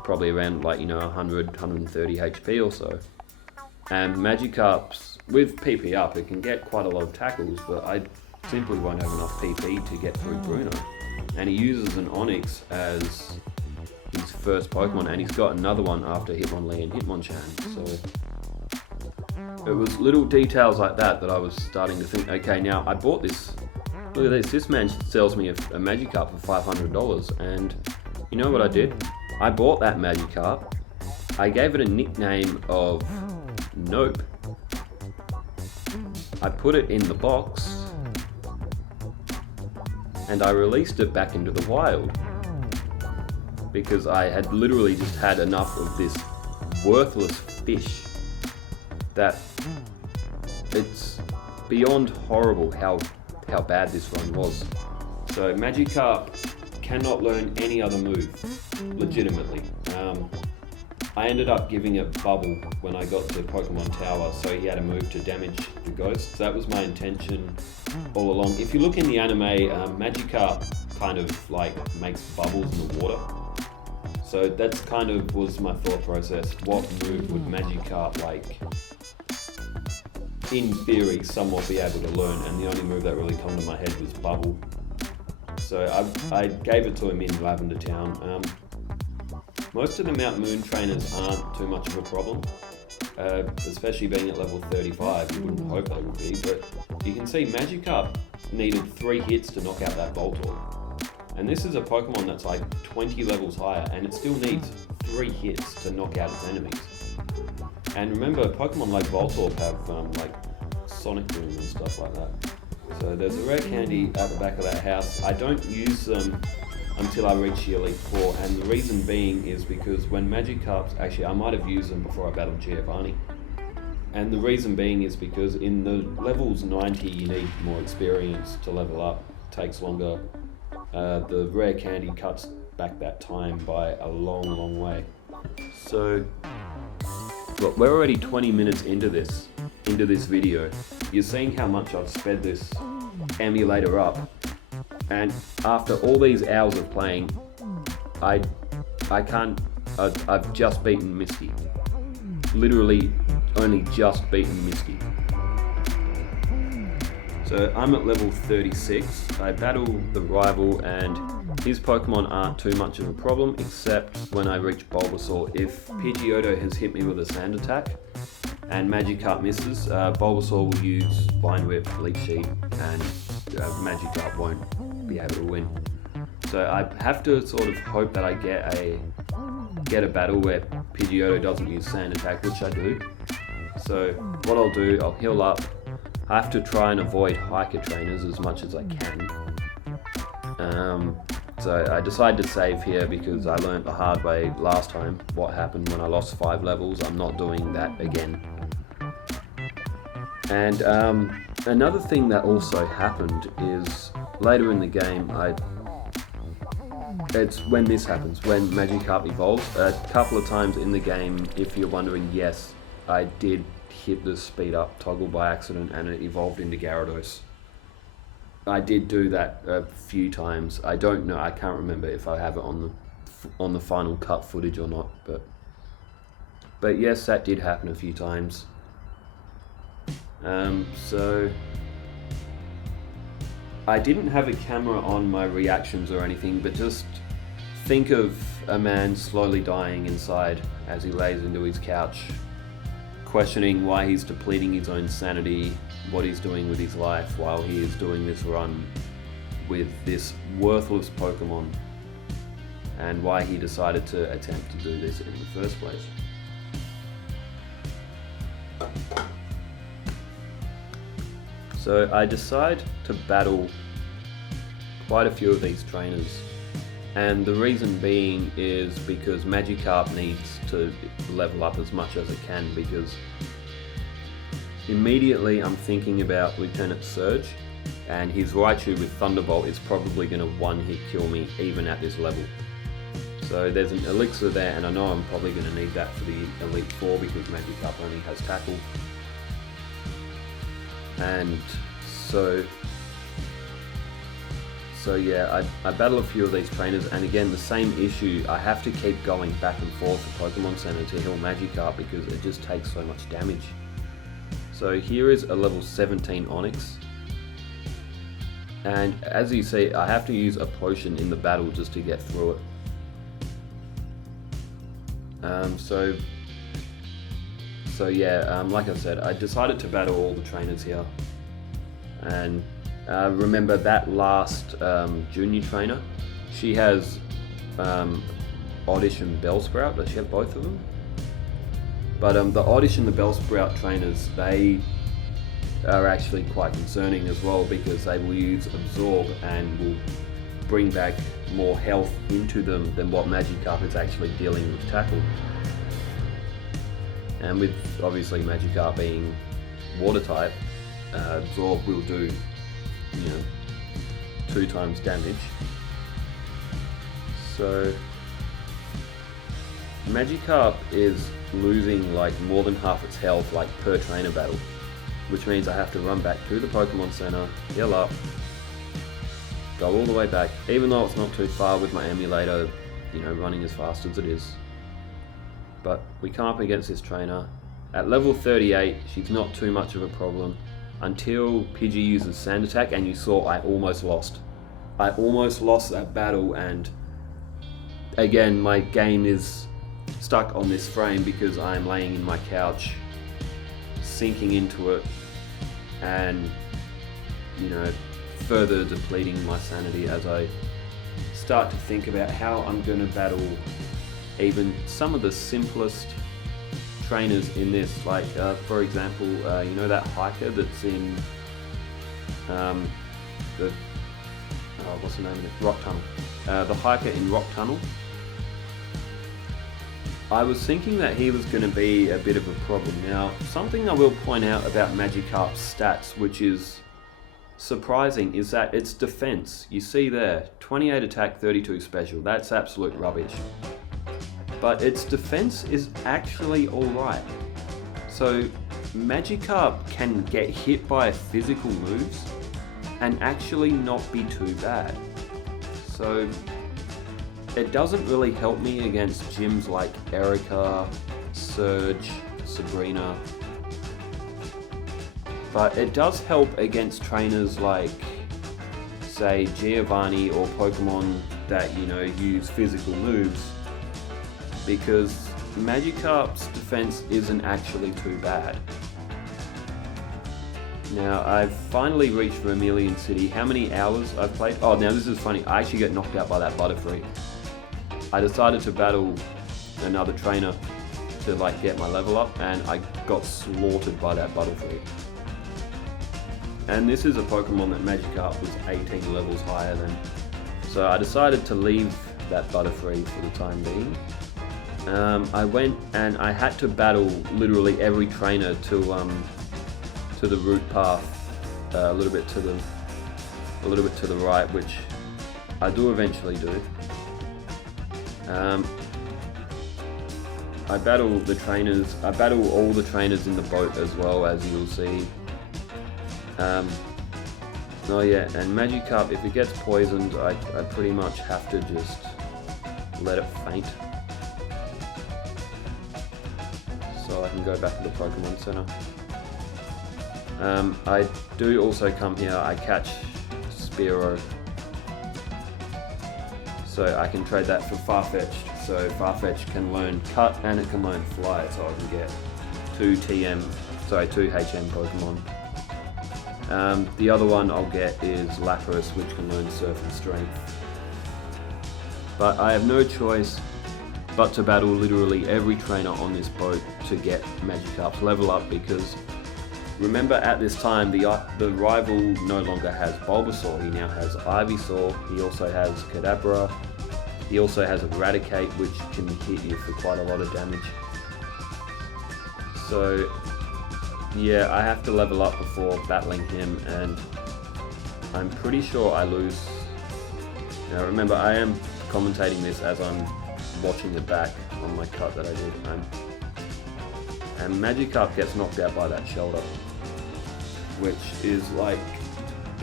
probably around like 100, 130 HP or so. And Magikarp's, with PP up, it can get quite a lot of tackles, but I simply won't have enough PP to get through Bruno. And he uses an Onix as his first Pokemon, and he's got another one after Hitmonlee and Hitmonchan. So it was little details like that I was starting to think, okay, now I bought this. Look at this man sells me a Magikarp for $500, and you know what I did? I bought that Magikarp, I gave it a nickname of Nope, I put it in the box, and I released it back into the wild, because I had literally just had enough of this worthless fish that it's beyond horrible how bad this run was. So Magikarp cannot learn any other move, legitimately. I ended up giving it Bubble when I got to Pokémon Tower, so he had a move to damage the ghosts. That was my intention all along. If you look in the anime, Magikarp kind of like makes bubbles in the water. So that's kind of was my thought process. What move would Magikarp, like, in theory, somewhat be able to learn? And the only move that really came to my head was Bubble. So I gave it to him in Lavender Town. Most of the Mount Moon trainers aren't too much of a problem, especially being at level 35. You wouldn't hope they would be, but you can see Magikarp needed 3 hits to knock out that Voltorb. And this is a Pokemon that's like 20 levels higher, and it still needs 3 hits to knock out its enemies. And remember, Pokemon like Voltorb have like Sonic Boom and stuff like that. So there's a rare candy at the back of that house. I don't use them until I reach the Elite Four, and the reason being is because when Magikarp's, actually I might have used them before I battled Giovanni. And the reason being is because in the levels 90 you need more experience to level up, it takes longer. The rare candy cuts back that time by a long way. So, look, we're already 20 minutes into this video. You're seeing how much I've sped this emulator up, and after all these hours of playing, I've just beaten Misty. Literally only just beaten Misty. So I'm at level 36. I battle the rival, and his Pokemon aren't too much of a problem, except when I reach Bulbasaur. If Pidgeotto has hit me with a sand attack and Magikarp misses, Bulbasaur will use Vine Whip, Leaf Seed, and Magikarp won't be able to win. So I have to sort of hope that I get a battle where Pidgeotto doesn't use sand attack, which I do. So what I'll do, I'll heal up. I have to try and avoid hiker trainers as much as I can. So I decided to save here because I learned the hard way last time what happened when I lost 5 levels. I'm not doing that again. And another thing that also happened is later in the game, it's when this happens, when Magikarp evolves. A couple of times in the game, if you're wondering, yes, I did hit the speed up toggle by accident and it evolved into Gyarados. I did do that a few times. I don't know, I can't remember if I have it on the final cut footage or not, but yes, that did happen a few times. So I didn't have a camera on my reactions or anything, but just think of a man slowly dying inside as he lays into his couch, questioning why he's depleting his own sanity, what he's doing with his life while he is doing this run with this worthless Pokemon, and why he decided to attempt to do this in the first place. So I decide to battle quite a few of these trainers, and the reason being is because Magikarp needs to level up as much as it can, because immediately I'm thinking about Lieutenant Surge, and his Raichu with Thunderbolt is probably going to one-hit kill me even at this level. So there's an elixir there, and I know I'm probably going to need that for the Elite Four because Magikarp only has Tackle. And so So yeah, I battle a few of these trainers, and again, the same issue. I have to keep going back and forth to Pokemon Center to heal Magikarp because it just takes so much damage. So here is a level 17 Onix. And as you see, I have to use a potion in the battle just to get through it. So yeah, like I said, I decided to battle all the trainers here. And remember that last junior trainer, she has Oddish and Bellsprout. Does she have both of them? But the Oddish and the Bellsprout trainers, they are actually quite concerning as well because they will use Absorb and will bring back more health into them than what Magikarp is actually dealing with Tackle. And with obviously Magikarp being water type, Absorb will do, 2 times damage. So Magikarp is losing like more than half its health like per trainer battle, which means I have to run back to the Pokemon Center, heal up, go all the way back, even though it's not too far with my emulator, running as fast as it is. But we come up against this trainer. At level 38, she's not too much of a problem until Pidgey uses Sand Attack, and you saw I almost lost. I almost lost that battle, and again, my game is stuck on this frame because I'm laying in my couch, sinking into it, and further depleting my sanity as I start to think about how I'm going to battle even some of the simplest trainers in this. Like for example, that hiker that's in what's the name of it? Rock Tunnel. The hiker in Rock Tunnel. I was thinking that he was going to be a bit of a problem. Now, something I will point out about Magikarp's stats, which is surprising, is that its defense. You see there, 28 attack, 32 special. That's absolute rubbish. But its defense is actually alright. So Magikarp can get hit by physical moves and actually not be too bad. So it doesn't really help me against gyms like Erica, Surge, Sabrina. But it does help against trainers like, say, Giovanni or Pokemon that, use physical moves, because Magikarp's defense isn't actually too bad. Now, I've finally reached Vermilion City. How many hours I've played? Oh, now this is funny. I actually got knocked out by that Butterfree. I decided to battle another trainer to get my level up, and I got slaughtered by that Butterfree. And this is a Pokemon that Magikarp was 18 levels higher than. So I decided to leave that Butterfree for the time being. I went and I had to battle literally every trainer to the route path, a little bit to the right, which I do eventually do. I battle the trainers. I battle all the trainers in the boat as well, as you'll see. Oh yeah, and Magikarp, if it gets poisoned, I pretty much have to just let it faint. So I can go back to the Pokemon Center. I do also come here, I catch Spearow. So I can trade that for Farfetch'd. So Farfetch'd can learn Cut and it can learn Fly, so I can get 2 HM Pokemon. The other one I'll get is Lapras, which can learn Surf and Strength. But I have no choice but to battle literally every trainer on this boat to get Magikarp's level up, because remember at this time the rival no longer has Bulbasaur, he now has Ivysaur, he also has Kadabra, he also has Eradicate, which can hit you for quite a lot of damage. So yeah, I have to level up before battling him, and I'm pretty sure I lose. Now remember, I am commentating this as I'm watching it back on my cut that I did. And Magikarp gets knocked out by that Shelter, which is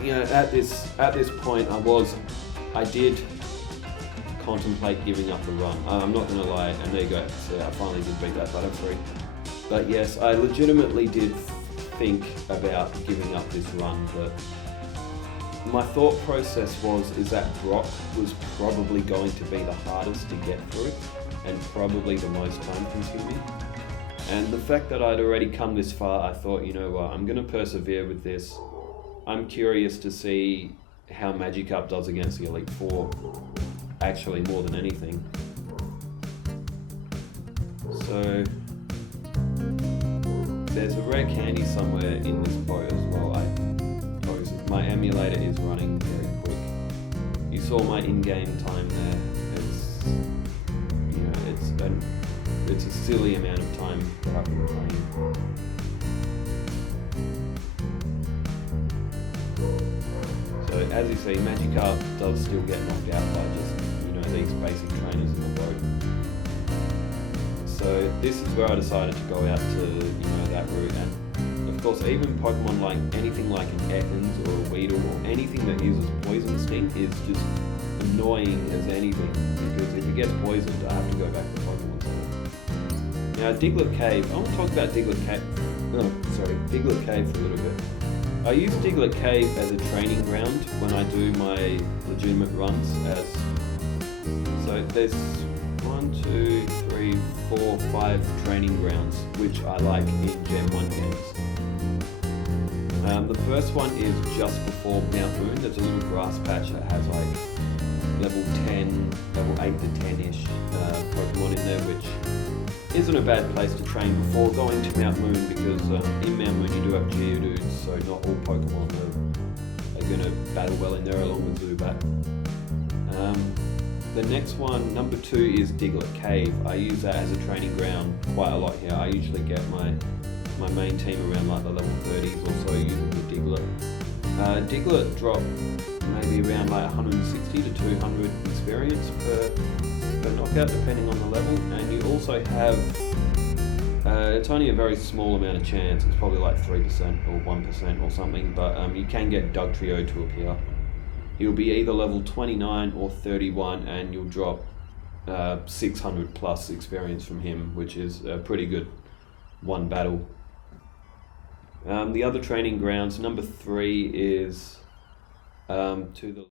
you know, at this point, I did contemplate giving up the run. I'm not gonna lie, and there you go. So I finally did beat that button free. But yes, I legitimately did think about giving up this run, but my thought process is that Brock was probably going to be the hardest to get through and probably the most time consuming. And the fact that I'd already come this far, I thought, you know what, I'm going to persevere with this. I'm curious to see how Magikarp does against the Elite Four, actually more than anything. So there's a rare candy somewhere in this boat as well. My emulator is running very quick. You saw my in-game time there. It's a silly amount of time that I've been playing. So as you see, Magikarp does still get knocked out by just these basic trainers in the boat. So this is where I decided to go out to that route, and of course even Pokemon like anything like an Ekans or a Weedle or anything that uses Poison Sting is just annoying as anything, because if it gets poisoned I have to go back to Pokemon Tower. Now Diglett Cave, I want to talk about Diglett Cave for a little bit. I use Diglett Cave as a training ground when I do my legitimate runs so there's 1, 2, 3, 4, 5 training grounds which I like in Gen 1 games. The first one is just before Mount Moon. There's a little grass patch that has like level 8 to 10-ish Pokemon in there, which isn't a bad place to train before going to Mount Moon, because in Mount Moon you do have Geodudes, so not all Pokemon are going to battle well in there along with Zubat. The next one, number 2, is Diglett Cave. I use that as a training ground quite a lot here. I usually get my main team around like the level 30s or so using the Diglett. Diglett drop maybe around like 160 to 200 experience per knockout depending on the level, and you also have it's only a very small amount of chance, it's probably like 3% or 1% or something, but you can get Dugtrio to appear. He'll be either level 29 or 31, and you'll drop 600 plus experience from him, which is a pretty good one battle. The other training grounds, number 3 is to the